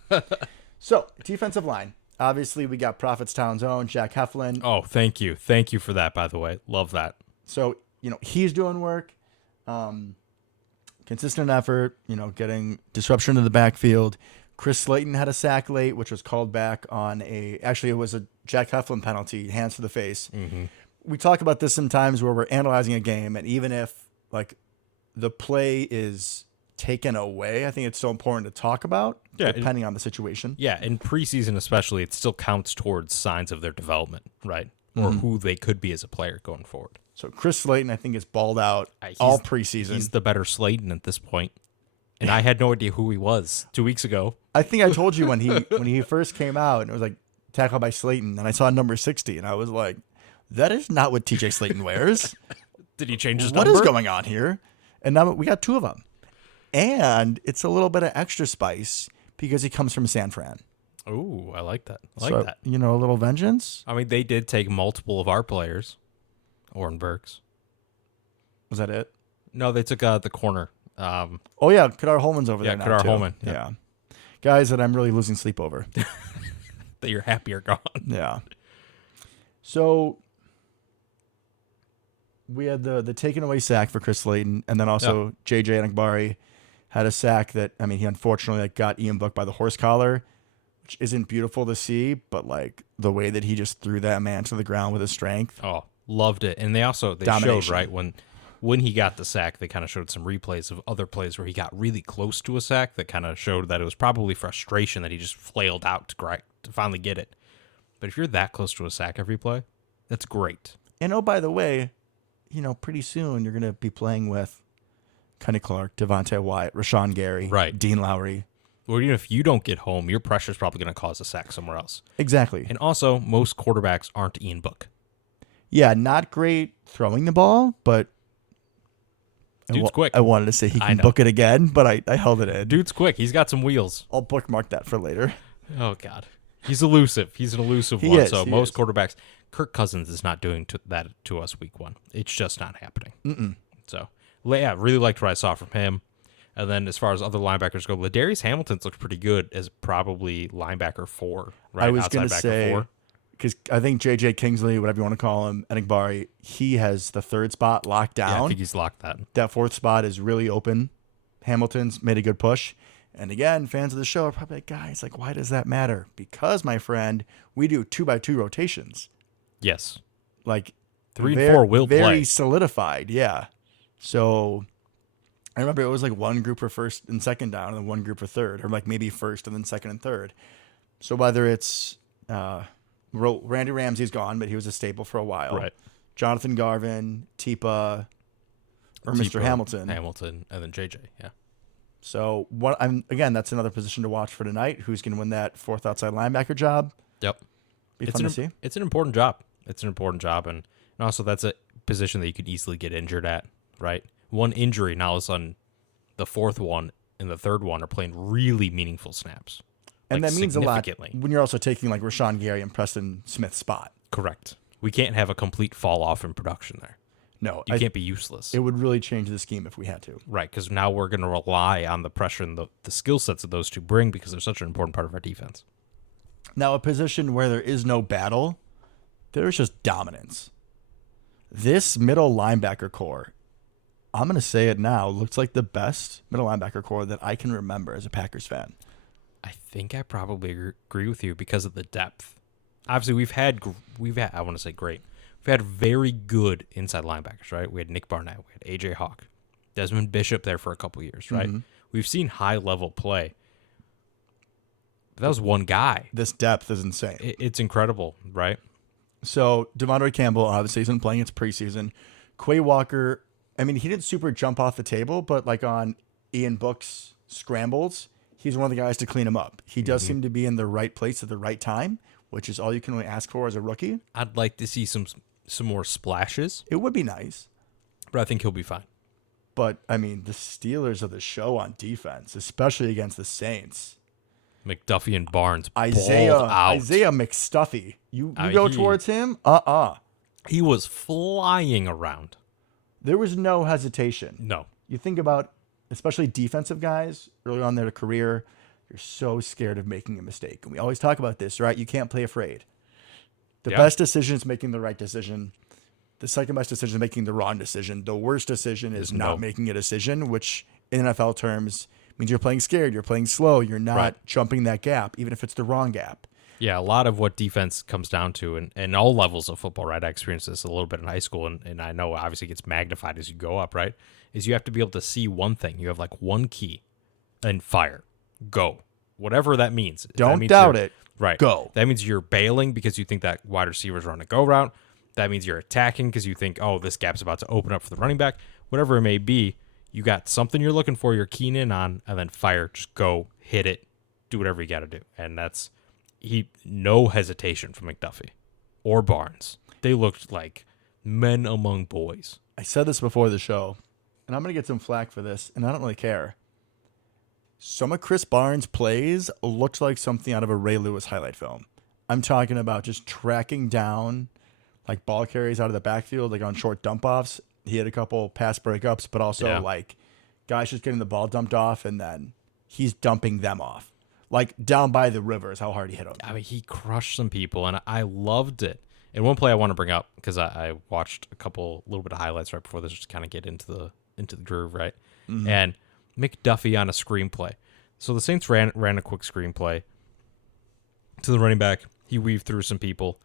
So, defensive line. Obviously, we got Prophetstown's own Jack Heflin. Oh, thank you. Thank you for that, by the way. Love that. So, he's doing work. Consistent effort, getting disruption to the backfield. Chris Slayton had a sack late, which was called back on actually, it was a Jack Heflin penalty, hands to the face. Mm-hmm. We talk about this sometimes where we're analyzing a game, and even if, the play is taken away, I think it's still important to talk about, depending on the situation. Yeah, in preseason especially, it still counts towards signs of their development, right? Or who they could be as a player going forward. So Chris Slayton, I think, is balled out all preseason. He's the better Slayton at this point. And I had no idea who he was 2 weeks ago. I think I told you when he first came out, and it was like tackled by Slayton, and I saw number 60, and I was like, that is not what TJ Slayton wears. Did he change his What number? is going on here? And now we got two of them. And it's a little bit of extra spice because he comes from San Fran. Ooh, I like that. I So, like that. a little vengeance. I mean, they did take multiple of our players. Oren Burks. Was that it? No, they took the corner. Oh, yeah. Kadar Holman's over there now, Kadar too. Holman. Yeah. Guys that I'm really losing sleep over. That you're happy are gone. Yeah. So we had the taken away sack for Chris Slayton, and then also J.J. Anagbari had a sack that, he unfortunately got Ian Book by the horse collar, which isn't beautiful to see, but the way that he just threw that man to the ground with his strength. Oh, loved it. And they Domination. showed, right, when he got the sack, they kind of showed some replays of other plays where he got really close to a sack that kind of showed that it was probably frustration that he just flailed out to finally get it. But if you're that close to a sack every play, that's great. And oh, by the way, pretty soon you're going to be playing with Kenny Clark, Devontae Wyatt, Rashawn Gary, right. Dean Lowry. Or even if you don't get home, your pressure's probably going to cause a sack somewhere else. Exactly. And also, most quarterbacks aren't Ian Book. Yeah, not great throwing the ball, but dude's quick. I wanted to say he can book it again, but I held it in. Dude's quick. He's got some wheels. I'll bookmark that for later. Oh, God. He's elusive. He's an elusive He one. is, So he most is. quarterbacks, Kirk Cousins is not doing that to us week one. It's just not happening. Mm-mm. So, yeah, really liked what I saw from him. And then as far as other linebackers go, Ladarius Hamilton's looks pretty good as probably linebacker 4, right? I was going to backer say, 4. because I think J.J. Kingsley, whatever you want to call him, Enigbari, he has the third spot locked down. Yeah, I think he's locked that. That fourth spot is really open. Hamilton's made a good push. And again, fans of the show are probably like, guys, why does that matter? Because, my friend, we do 2x2 rotations. Yes. 3 and 4 will very play. solidified, yeah. So I remember it was one group for first and second down and then one group for third, or maybe first and then second and third. So whether it's Randy Ramsey's gone, but he was a staple for a while. Right. Jonathan Garvin, Tipa, or Mr. Hamilton. Hamilton, and then JJ, yeah. So that's another position to watch for tonight. Who's going to win that fourth outside linebacker job? Yep. Be fun to see. It's an important job. And also that's a position that you could easily get injured at, right? One injury, now all of a sudden, the fourth one and the third one are playing really meaningful snaps. And that means a lot significantly. when you're also taking Rashawn Gary and Preston Smith's spot. Correct. We can't have a complete fall off in production there. No. You can't be useless. It would really change the scheme if we had to. Right, because now we're going to rely on the pressure and the skill sets that those two bring because they're such an important part of our defense. Now, a position where there is no battle, there's just dominance. This middle linebacker core, I'm going to say it now, looks like the best middle linebacker core that I can remember as a Packers fan. I think I probably agree with you because of the depth. Obviously, we've had I want to say great. We've had very good inside linebackers, right? We had Nick Barnett, we had A.J. Hawk, Desmond Bishop there for a couple years, right? Mm-hmm. We've seen high-level play. But that was one guy. This depth is insane. It's incredible, right? So, Devondre Campbell obviously isn't playing. It's preseason. Quay Walker, he didn't super jump off the table, but on Ian Book's scrambles, he's one of the guys to clean him up. He does seem to be in the right place at the right time, which is all you can really ask for as a rookie. I'd like to see some more splashes, It would be nice. but I think he'll be fine. But, the Steelers are the show on defense, especially against the Saints. McDuffie and Barnes Isaiah balled out. Isaiah McStuffy. You I mean, go towards him? He was flying around. There was no hesitation. No. You think about, especially defensive guys early on in their career, you're so scared of making a mistake. And we always talk about this, right? You can't play afraid. The best decision is making the right decision. The second best decision is making the wrong decision. The worst decision is not making a decision, which in NFL terms means you're playing scared. You're playing slow. You're not jumping that gap, even if it's the wrong gap. Yeah, a lot of what defense comes down to, and all levels of football, right? I experienced this a little bit in high school, and I know obviously it gets magnified as you go up, right? Is you have to be able to see one thing. You have like one key and fire. Go. Whatever that means. Don't doubt it. Right. Go. That means you're bailing because you think that wide receiver's running a go route. That means you're attacking because you think, oh, this gap's about to open up for the running back. Whatever it may be, you got something you're looking for, you're keying in on, and then fire. Just go, hit it, do whatever you got to do. And that's no hesitation from McDuffie or Barnes. They looked like men among boys. I said this before the show, and I'm going to get some flack for this, and I don't really care. Some of Chris Barnes' plays looked like something out of a Ray Lewis highlight film. I'm talking about just tracking down like ball carries out of the backfield, like on short dump offs. He had a couple pass breakups, but also like guys just getting the ball dumped off, and then he's dumping them off. Like down by the river is how hard he hit them. I mean, he crushed some people, and I loved it. And one play I want to bring up, because I watched a little bit of highlights right before this, just kind of get into the groove, right? Mm-hmm. And McDuffie on a screenplay. So the Saints ran a quick screenplay to the running back. He weaved through some people,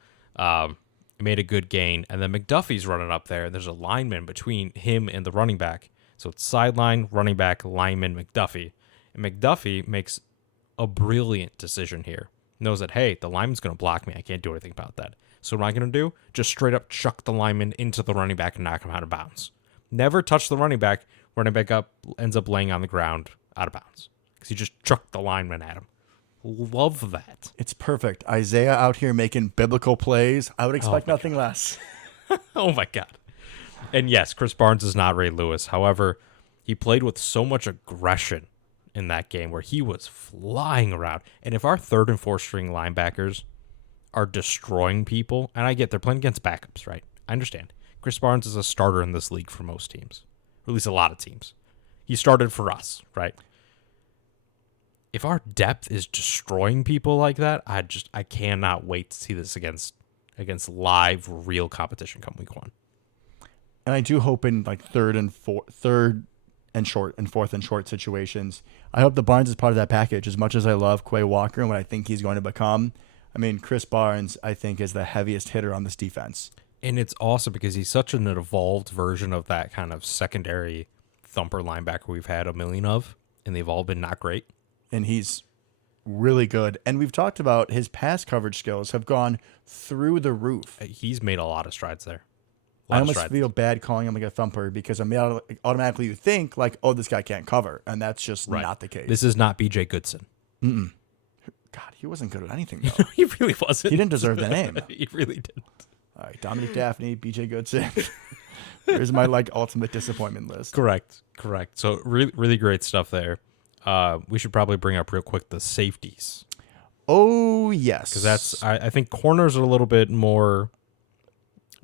made a good gain, and then McDuffie's running up there. There's a lineman between him and the running back. So it's sideline, running back, lineman, McDuffie. And McDuffie makes a brilliant decision here. Knows that, hey, the lineman's going to block me. I can't do anything about that. So what am I going to do? Just straight up chuck the lineman into the running back and knock him out of bounds. Never touch the running back. Running back ends up laying on the ground out of bounds because he just chucked the lineman at him. Love that. It's perfect. Isaiah out here making biblical plays. I would expect nothing less. Oh, my God. And yes, Chris Barnes is not Ray Lewis. However, he played with so much aggression in that game where he was flying around. And if our third and fourth string linebackers are destroying people, and I get they're playing against backups, right? I understand. Chris Barnes is a starter in this league for most teams, or at least a lot of teams. He started for us, right? If our depth is destroying people like that, I cannot wait to see this against live, real competition come week one. And I do hope in like third and fourth and short situations, I hope the Barnes is part of that package. As much as I love Quay Walker and what I think he's going to become, I mean, Chris Barnes, I think, is the heaviest hitter on this defense. And it's awesome because he's such an evolved version of that kind of secondary thumper linebacker we've had a million of, and they've all been not great. And he's really good. And we've talked about his pass coverage skills have gone through the roof. He's made a lot of strides there. I almost feel bad calling him like a thumper because automatically you think like, oh, this guy can't cover. And that's just not the case. This is not B.J. Goodson. Mm-mm. God, he wasn't good at anything, though. He really wasn't. He didn't deserve the name. He really didn't. All right, Dominic Daphne, B.J. Goodson. Here's my ultimate disappointment list. Correct. So really, really great stuff there. We should probably bring up real quick the safeties. Oh, yes. Because that's, I think corners are a little bit more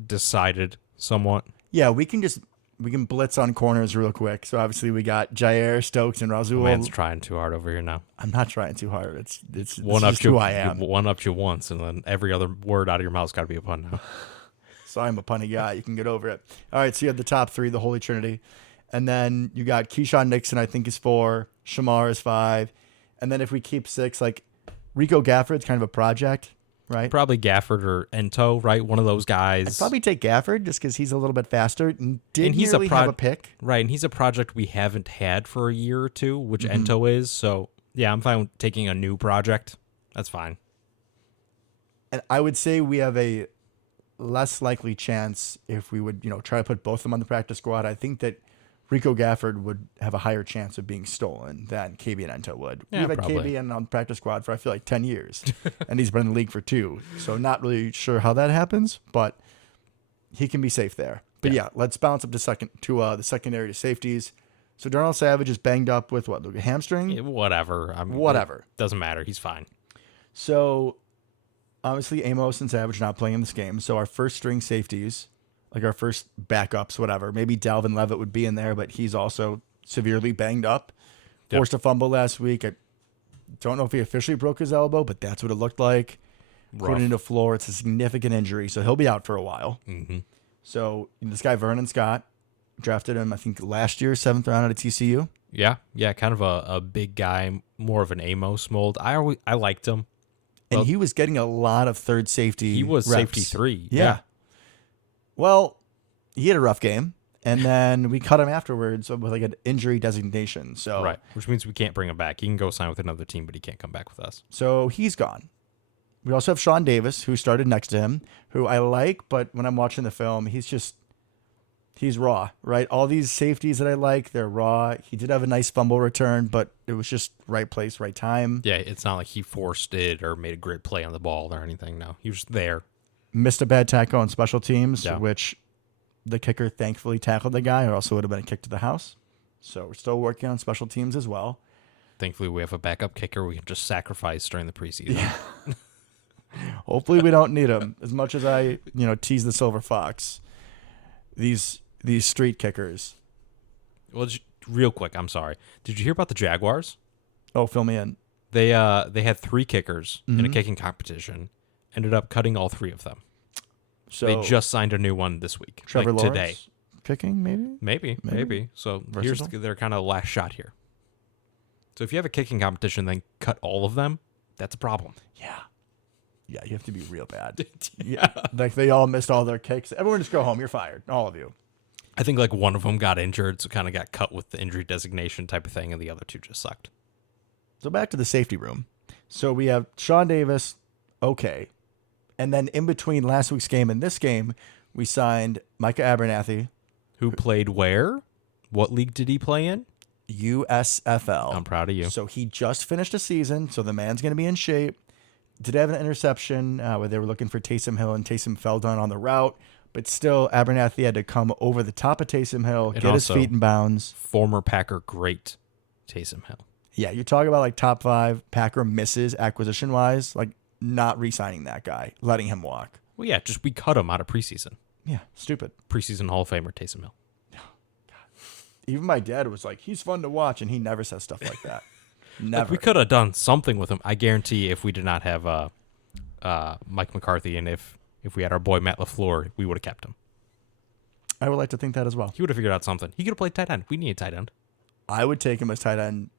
decided somewhat. Yeah, we can blitz on corners real quick. So obviously we got Jair, Stokes, and Rasul. Man's trying too hard over here now. I'm not trying too hard. It's one just who I am. One up you once, and then every other word out of your mouth's got to be a pun now. So I'm a punny guy. You can get over it. All right, so you have the top three, the Holy Trinity. And then you got Keyshawn Nixon, I think, is 4. Shamar is 5. And then if we keep 6, like Rico Gafford's kind of a project, right? Probably Gafford or Ento, right? One of those guys. I'd probably take Gafford just because he's a little bit faster and he's have a pick. Right, and he's a project we haven't had for a year or two, which Ento is. So, yeah, I'm fine with taking a new project. That's fine. And I would say we have a less likely chance if we would, try to put both of them on the practice squad. I think that Rico Gafford would have a higher chance of being stolen than KB and Ento would. Yeah, We've had KB on the practice squad for, I feel like, 10 years, and he's been in the league for 2. So not really sure how that happens, but he can be safe there. But yeah, let's bounce up to the secondary to safeties. So Darnell Savage is banged up with what? A hamstring? Whatever. Whatever. It doesn't matter. He's fine. So obviously Amos and Savage not playing in this game. So our first string safeties, like our first backups, whatever. Maybe Dalvin Levitt would be in there, but he's also severely banged up. Forced a fumble last week. I don't know if he officially broke his elbow, but that's what it looked like. According to Floor, it's a significant injury, so he'll be out for a while. Mm-hmm. So this guy, Vernon Scott, drafted him, I think, last year, 7th round out of TCU. Yeah, kind of a big guy, more of an Amos mold. I liked him. And he was getting a lot of third safety He was reps. safety 3. Yeah. Well, he had a rough game, and then we cut him afterwards with like an injury designation. So Right, which means we can't bring him back. He can go sign with another team, but he can't come back with us. So he's gone. We also have Sean Davis, who started next to him, who I like, but when I'm watching the film, he's raw, right? All these safeties that I like, they're raw. He did have a nice fumble return, but it was just right place, right time. Yeah, it's not like he forced it or made a great play on the ball or anything. No, he was there. Missed a bad tackle on special teams, Yeah. which the kicker thankfully tackled the guy, or else it would have been a kick to the house. So we're still working on special teams as well. Thankfully, we have a backup kicker we can just sacrifice during the preseason. Yeah. Hopefully we don't need him. As much as I, tease the Silver Fox, these street kickers. Well, real quick, I'm sorry. Did you hear about the Jaguars? Oh, fill me in. They had 3 kickers in a kicking competition. Ended up cutting all 3 of them. So They just signed a new one this week. Trevor Lawrence today. kicking, maybe? Maybe. So Versatile? here's their kind of last shot here. So if you have a kicking competition, then cut all of them. That's a problem. Yeah, you have to be real bad. Yeah, like they all missed all their kicks. Everyone just go home. You're fired. All of you. I think like one of them got injured, so kind of got cut with the injury designation type of thing, and the other 2 just sucked. So back to the safety room. So we have Sean Davis, okay. And then in between last week's game and this game, we signed Micah Abernathy. Who played where? What league did he play in? USFL. I'm proud of you. So he just finished a season, so the man's going to be in shape. Did have an interception where they were looking for Taysom Hill, and Taysom fell down on the route. But still, Abernathy had to come over the top of Taysom Hill, And get his also- feet in bounds. Former Packer great Taysom Hill. Yeah, you're talking about like top 5 Packer misses acquisition-wise, like not re-signing that guy, letting him walk. Well, yeah, just we cut him out of preseason. Yeah, stupid. Preseason Hall of Famer Taysom Hill. Even my dad was like, he's fun to watch, and he never says stuff like that. Never. Like, we could have done something with him. I guarantee if we did not have Mike McCarthy and if we had our boy Matt LaFleur, we would have kept him. I would like to think that as well. He would have figured out something. He could have played tight end. We need a tight end. I would take him as tight end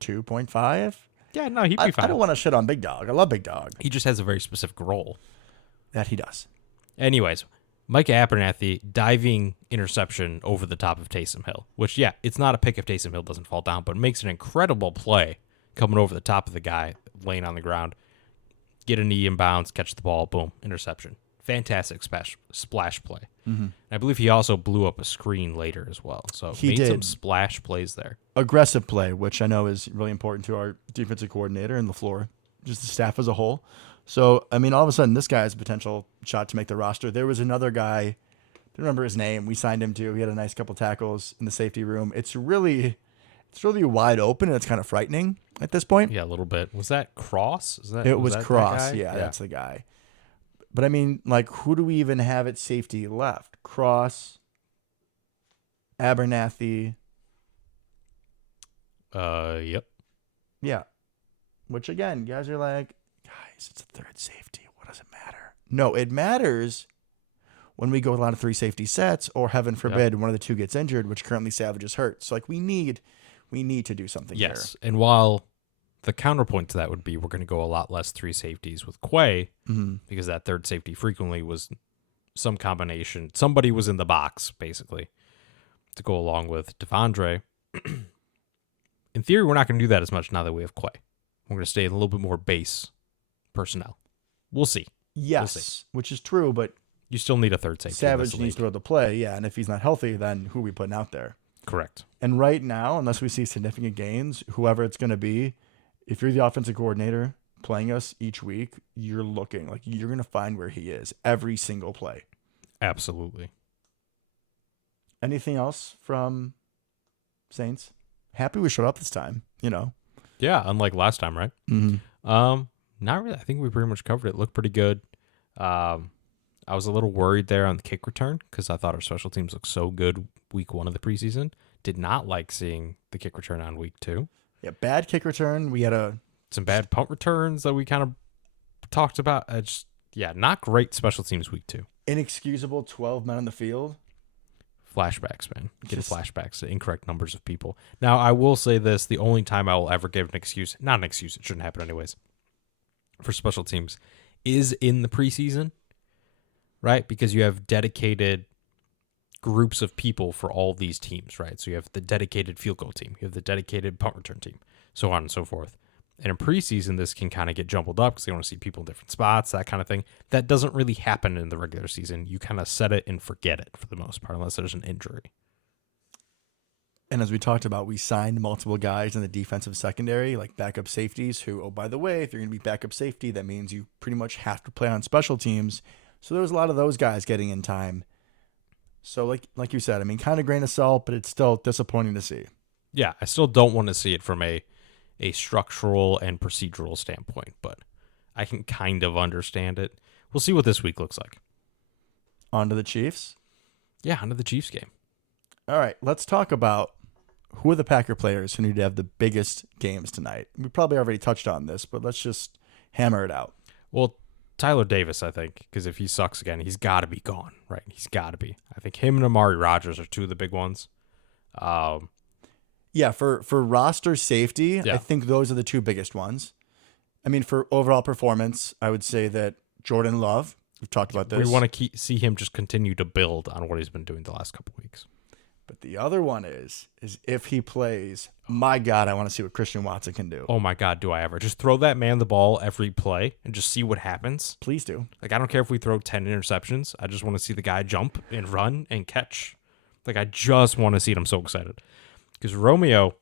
2.5. Yeah, no, he'd be fine. I don't want to shit on Big Dog. I love Big Dog. He just has a very specific role. That he does. Anyways, Micah Abernathy diving interception over the top of Taysom Hill, which, yeah, it's not a pick if Taysom Hill doesn't fall down, but it makes an incredible play coming over the top of the guy laying on the ground. Get a knee in bounds, catch the ball, boom, interception. Fantastic splash play. Mm-hmm. And I believe he also blew up a screen later as well. So He made did. some splash plays there. Aggressive play, which I know is really important to our defensive coordinator and LaFleur, just the staff as a whole. So, I mean, all of a sudden, this guy has a potential shot to make the roster. There was another guy, I don't remember his name. We signed him too. He had a nice couple tackles in the safety room. It's really wide open, and it's kind of frightening at this point. Yeah, a little bit. Was that Cross? It was that Cross. guy? Yeah, that's the guy. But I mean, like, who do we even have at safety left? Cross, Abernathy. Yep. Yeah. Which again, guys are like, guys, it's a third safety. What does it matter? No, it matters when we go with a lot of 3 safety sets, or heaven forbid, one of the 2 gets injured, which currently Savage is hurt. So like we need to do something here. Yes. And while the counterpoint to that would be we're going to go a lot less 3 safeties with Quay, because that third safety frequently was some combination. Somebody was in the box, basically, to go along with Devondre. In theory, we're not going to do that as much now that we have Quay. We're going to stay in a little bit more base personnel. We'll see. Yes, which is true, but You still need a third safety. in this Savage needs league. to throw the play, yeah. And if he's not healthy, then who are we putting out there? Correct. And right now, unless we see significant gains, whoever it's going to be, if you're the offensive coordinator playing us each week, you're looking like you're going to find where he is every single play. Absolutely. Anything else from Saints. Happy we showed up this time, Yeah, unlike last time, right? Not really. I think we pretty much covered it. Looked pretty good. I was a little worried there on the kick return because I thought our special teams looked so good week 1 of the preseason. Did not like seeing the kick return on week 2. Yeah, bad kick return. We had some bad punt returns that we kind of talked about. Not great special teams week 2. Inexcusable 12 men on the field. Flashbacks, man. Getting flashbacks to incorrect numbers of people. Now, I will say this. The only time I will ever give an excuse, not an excuse, it shouldn't happen anyways, for special teams, is in the preseason, right? Because you have dedicated groups of people for all these teams, right? So you have the dedicated field goal team. You have the dedicated punt return team, so on and so forth. And in preseason, this can kind of get jumbled up because they want to see people in different spots, that kind of thing. That doesn't really happen in the regular season. You kind of set it and forget it for the most part, unless there's an injury. And as we talked about, we signed multiple guys in the defensive secondary, like backup safeties who, oh, by the way, if you're going to be backup safety, that means you pretty much have to play on special teams. So there was a lot of those guys getting in time. So like you said, I mean, kind of grain of salt, but it's still disappointing to see. Yeah, I still don't want to see it from a structural and procedural standpoint, but I can kind of understand it. We'll see what this week looks like. On to the Chiefs? Yeah, on to the Chiefs game. All right, let's talk about who are the Packer players who need to have the biggest games tonight. We probably already touched on this, but let's just hammer it out. Well, Tyler Davis, I think, because if he sucks again, he's got to be gone, right? He's got to be. I think him and Amari Rodgers are two of the big ones. Yeah, for roster safety, I think those are the two biggest ones. I mean, for overall performance, I would say that Jordan Love, we've talked about this. We want to see him just continue to build on what he's been doing the last couple of weeks. But the other one is if he plays, my God, I want to see what Christian Watson can do. Oh, my God, do I ever. Just throw that man the ball every play and just see what happens. Please do. Like, I don't care if we throw 10 interceptions. I just want to see the guy jump and run and catch. Like, I just want to see it. I'm so excited. Because Romeo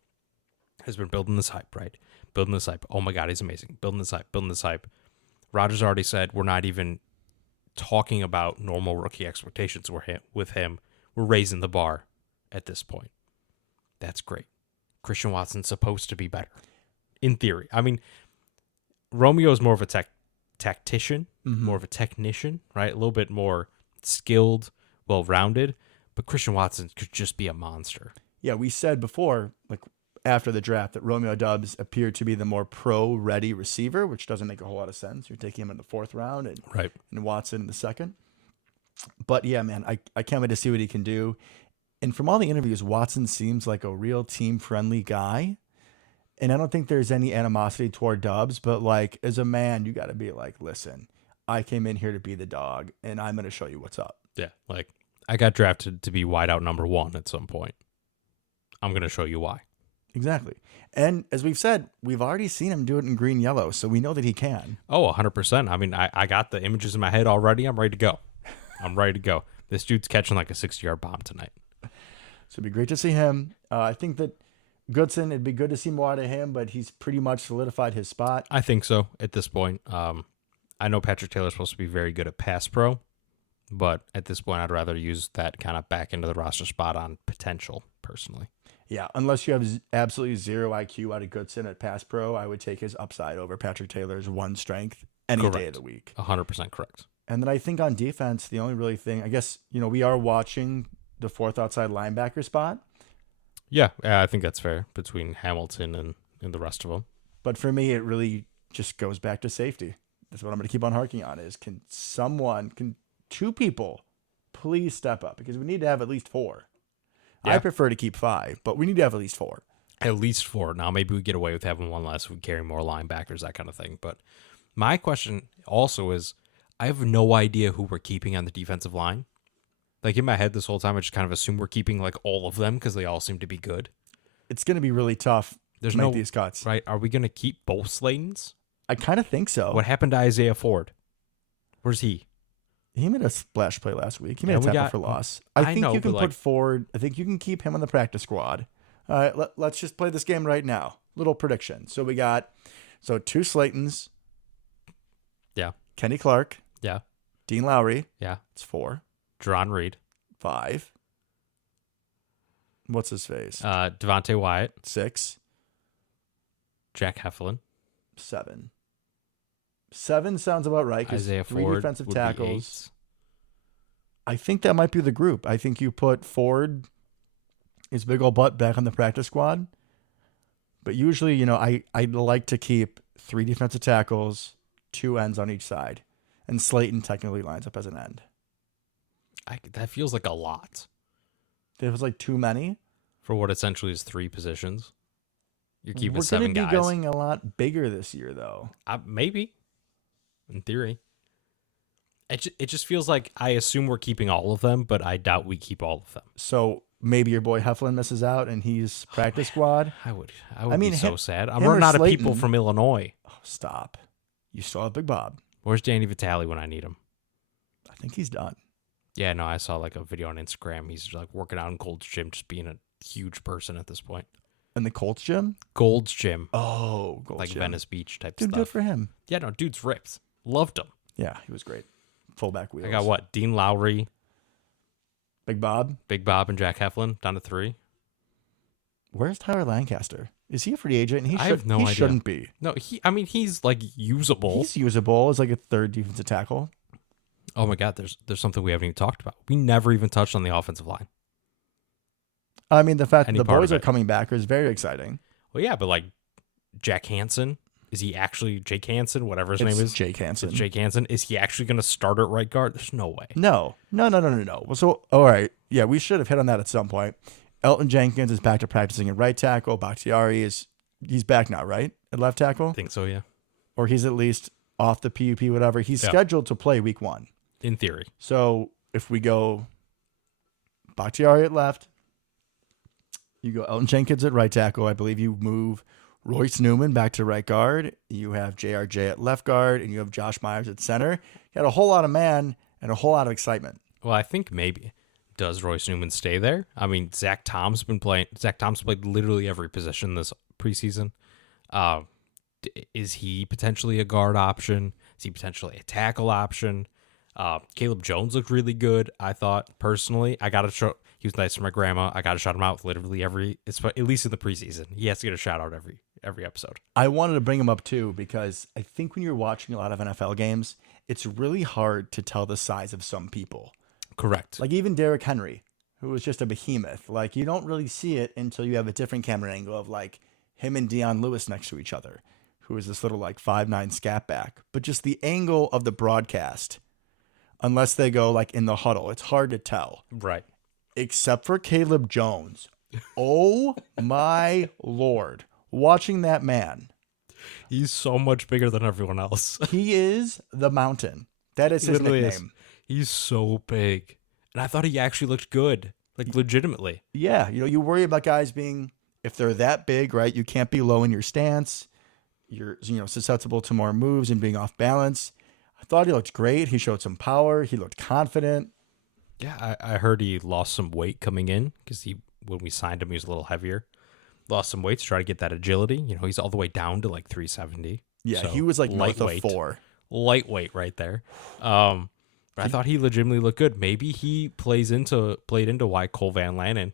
has been building this hype, right? Building this hype. Oh, my God, he's amazing. Building this hype. Rodgers already said we're not even talking about normal rookie expectations with him. We're raising the bar at this point. That's great. Christian Watson's supposed to be better, in theory. I mean, Romeo is more of a tactician, more of a technician, right? A little bit more skilled, well-rounded. But Christian Watson could just be a monster. Yeah, we said before, like after the draft, that Romeo Doubs appeared to be the more pro-ready receiver, which doesn't make a whole lot of sense. You're taking him in the 4th round and Watson in the 2nd. But yeah, man, I can't wait to see what he can do. And from all the interviews, Watson seems like a real team-friendly guy. And I don't think there's any animosity toward Doubs, but like as a man, you got to be like, listen, I came in here to be the dog, and I'm going to show you what's up. Yeah, like I got drafted to be wideout number 1 at some point. I'm going to show you why. Exactly. And as we've said, we've already seen him do it in green yellow, so we know that he can. Oh, 100%. I mean, I got the images in my head already. I'm ready to go. This dude's catching like a 60-yard bomb tonight. So it'd be great to see him. I think that Goodson, it'd be good to see more out of him, but he's pretty much solidified his spot. I think so at this point. I know Patrick Taylor's supposed to be very good at pass pro, but at this point, I'd rather use that kind of back into the roster spot on potential, personally. Yeah, unless you have absolutely zero IQ out of Goodson at pass pro, I would take his upside over Patrick Taylor's one strength any day of the week. 100% correct. And then I think on defense, the only really thing, I guess, we are watching the 4th outside linebacker spot. Yeah, I think that's fair between Hamilton and the rest of them. But for me, it really just goes back to safety. That's what I'm going to keep on harking on is can 2 people please step up? Because we need to have at least 4. Yeah. I prefer to keep 5, but we need to have at least 4. At least 4. Now, maybe we get away with having one less if we carry more linebackers, that kind of thing. But my question also is, I have no idea who we're keeping on the defensive line. Like, in my head this whole time, I just kind of assume we're keeping, like, all of them because they all seem to be good. It's going to be really tough to make these cuts. Right? Are we going to keep both Slaytons? I kind of think so. What happened to Isaiah Ford? Where's he? He made a splash play last week. He made a tackle for loss. I think you can put Ford. I think you can keep him on the practice squad. All right, let's just play this game right now. Little prediction. So we got 2 Slaytons. Yeah. Kenny Clark. Yeah. Dean Lowry. Yeah. It's 4. Jerron Reed. 5. What's his face? Devontae Wyatt, 6, Jack Heflin, 7. 7 sounds about right because Isaiah 3 Ford defensive would tackles. be 8. I think that might be the group. I think you put Ford, his big old butt, back on the practice squad. But usually, I like to keep 3 defensive tackles, 2 ends on each side. And Slayton technically lines up as an end. That feels like a lot If it's like too many, for what essentially is 3 positions. You're keeping we're 7 going to be guys. going a lot bigger this year, though. Maybe, in theory. It just feels like I assume we're keeping all of them, but I doubt we keep all of them. So maybe your boy Heflin misses out and he's practice squad. I would be so sad. I'm him or running out of Slayton- people from Illinois. Oh, stop. You still have Big Bob. Where's Danny Vitale when I need him? I think he's done. Yeah, no, I saw like a video on Instagram. He's like working out in Gold's Gym, just being a huge person at this point. In the Colts gym? Gold's Gym, Oh, Gold like gym. Venice Beach type Dude, stuff. good for him. Yeah, no, dude's ripped. Loved him. Yeah, he was great. Fullback wheels. I got what? Dean Lowry, Big Bob. Big Bob, and Jack Heflin down to 3. Where's Tyler Lancaster? Is he a free agent? I have no he idea. shouldn't be. No, he's like usable. He's usable as like a third defensive tackle. Oh my God, there's something we haven't even talked about. We never even touched on the offensive line. I mean, the fact that Any the part boys of are it. coming back is very exciting. Well, yeah, but like Jack Hansen, is he actually Jake Hansen, whatever his It's name is? Jake Hansen. It's Jake Hansen. Is he actually going to start at right guard? There's no way. No. Well, so, all right. Yeah, we should have hit on that at some point. Elton Jenkins is back to practicing at right tackle. Bakhtiari he's back now, right? At left tackle? I think so, yeah. Or he's at least off the PUP, whatever. He's Yeah. scheduled to play week 1. In theory. So if we go Bakhtiari at left, you go Elton Jenkins at right tackle. I believe you move Royce Newman back to right guard. You have JRJ at left guard, and you have Josh Myers at center. You got a whole lot of man and a whole lot of excitement. Well, I think maybe. Does Royce Newman stay there? I mean, Zach Tom's been playing. Zach Tom's played literally every position this preseason. Is he potentially a guard option? Is he potentially a tackle option? Caleb Jones looked really good, I thought, personally. I got to show. He was nice to my grandma. I got to shout him out literally at least in the preseason. He has to get a shout out every episode. I wanted to bring him up too because I think when you're watching a lot of NFL games, it's really hard to tell the size of some people. Correct. Like even Derrick Henry, who was just a behemoth. Like you don't really see it until you have a different camera angle of like him and Deion Lewis next to each other, who is this little like 5'9" scat back. But just the angle of the broadcast, unless they go like in the huddle, it's hard to tell. Right. Except for Caleb Jones. Oh my Lord. Watching that man. He's so much bigger than everyone else. He is the mountain. That is his Literally nickname. is. He's so big. And I thought he actually looked good. Like legitimately. Yeah. You worry about guys being, if they're that big, right? You can't be low in your stance. You're, susceptible to more moves and being off balance. I thought he looked great. He showed some power. He looked confident. Yeah, I heard he lost some weight coming in because when we signed him, he was a little heavier. Lost some weight to try to get that agility. He's all the way down to like 370. Yeah, So, he was like north of lightweight. 4. Lightweight right there. But I thought he legitimately looked good. Maybe he played into why Cole Van Lanen,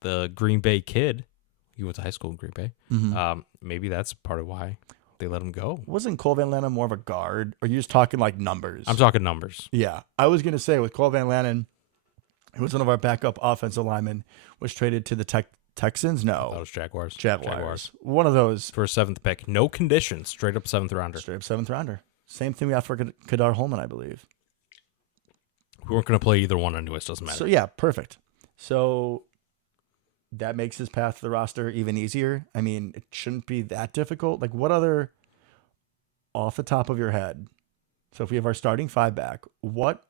the Green Bay kid, he went to high school in Green Bay. Mm-hmm. Maybe that's part of why they let him go. Wasn't Cole Van Lanen more of a guard? Or are you just talking like numbers? I'm talking numbers. Yeah. I was going to say with Cole Van Lanen, he was one of our backup offensive linemen, was traded to the Texans? No. That was Jaguars. Jaguars. One of those. For a 7th pick. No conditions. Straight up 7th rounder. Straight up 7th rounder. Same thing we got for Kadar Holman, I believe. We weren't going to play either one anyways. Doesn't matter. So, yeah, perfect. So that makes his path to the roster even easier. I mean, it shouldn't be that difficult. Like, what other, off the top of your head, so if we have our starting 5 back, what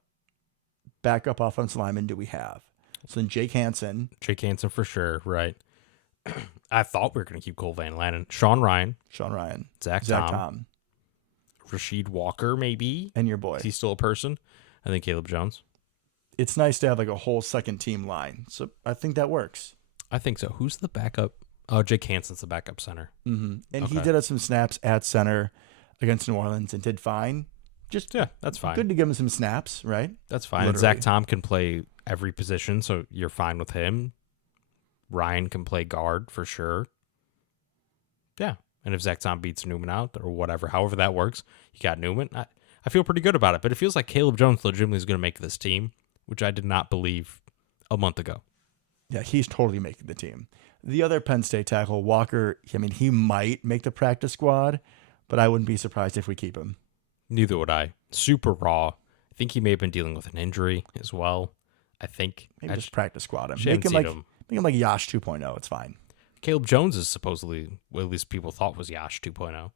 backup offensive lineman do we have? So then Jake Hansen. Jake Hansen for sure, right. I thought we were going to keep Cole Van Lanen. Sean Ryan. Zach Tom. Rasheed Walker, maybe. And your boy. Is he still a person? I think Caleb Jones. It's nice to have like a whole second team line. So I think that works. I think so. Who's the backup? Oh, Jake Hansen's the backup center. Mm-hmm. And he Okay. did have some snaps at center against New Orleans and did fine. Just Yeah, that's fine. good to give him some snaps, right? That's fine. And Literally. Zach Tom can play every position, so you're fine with him. Ryan can play guard for sure. Yeah. And if Zach Tom beats Newman out or whatever, however that works, you got Newman. I feel pretty good about it, but it feels like Caleb Jones legitimately is going to make this team, which I did not believe a month ago. Yeah, he's totally making the team. The other Penn State tackle, Walker, I mean, he might make the practice squad, but I wouldn't be surprised if we keep him. Neither would I. Super raw. I think he may have been dealing with an injury as well. I think. Maybe just practice squad him. Make Make him like Yash 2.0. It's fine. Caleb Jones is supposedly, well, at least people thought was Yash 2.0.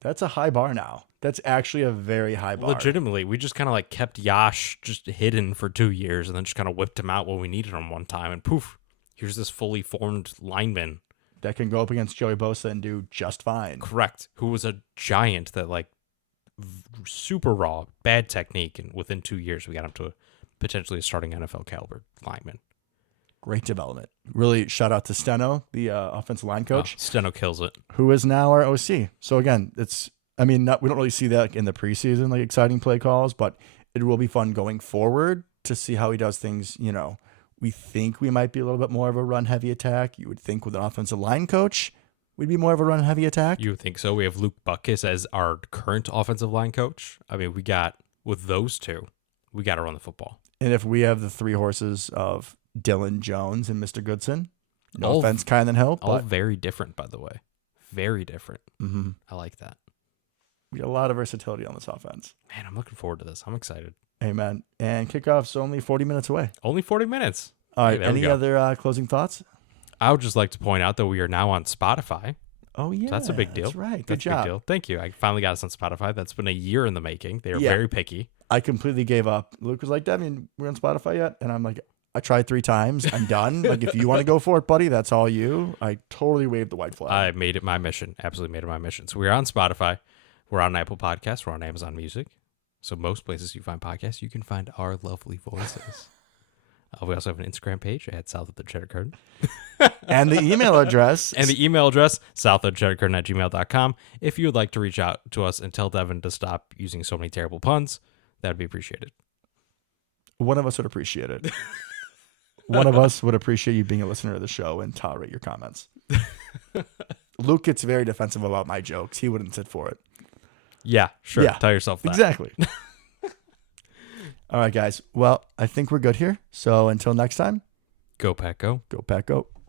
That's a high bar now. That's actually a very high bar. Legitimately, we just kind of like kept Yash just hidden for 2 years and then just kind of whipped him out when we needed him one time. And poof, here's this fully formed lineman. That can go up against Joey Bosa and do just fine. Correct. Who was a giant that like super raw, bad technique. And within 2 years, we got him to potentially a starting NFL caliber lineman. Great development. Really, shout out to Steno, the offensive line coach. Steno kills it. Who is now our OC. So again, we don't really see that in the preseason, like exciting play calls, but it will be fun going forward to see how he does things. We think we might be a little bit more of a run-heavy attack. You would think with an offensive line coach, we'd be more of a run-heavy attack. You would think so. We have Luke Buckus as our current offensive line coach. I mean, with those two, we got to run the football. And if we have the three horses of Dylan Jones and Mr. Goodson, no offense, Kylan Hill, but all very different, by the way. Very different. Mm-hmm. I like that. We got a lot of versatility on this offense. Man, I'm looking forward to this. I'm excited. Amen. And kickoff's only 40 minutes away. Only 40 minutes. All right. Any other closing thoughts? I would just like to point out that we are now on Spotify. Oh, yeah. So that's a big deal. That's right. Good That's job. a big deal. Thank you. I finally got us on Spotify. That's been a year in the making. They are very picky. I completely gave up. Luke was like, Devin, we're on Spotify yet? And I'm like, I tried 3 times. I'm done. Like, if you want to go for it, buddy, that's all you. I totally waved the white flag. I made it my mission. Absolutely made it my mission. So we're on Spotify. We're on Apple Podcasts. We're on Amazon Music. So most places you find podcasts, you can find our lovely voices. We also have an Instagram page at South of the Cheddar Curtain. And the email address. southodcheddar@gmail.com. If you would like to reach out to us and tell Devin to stop using so many terrible puns, that would be appreciated. One of us would appreciate it. One of us would appreciate you being a listener to the show and tolerate your comments. Luke gets very defensive about my jokes. He wouldn't sit for it. Yeah, sure. Yeah, tell yourself that. Exactly. All right, guys. Well, I think we're good here. So until next time. Go Pack Go. Go Pack Go.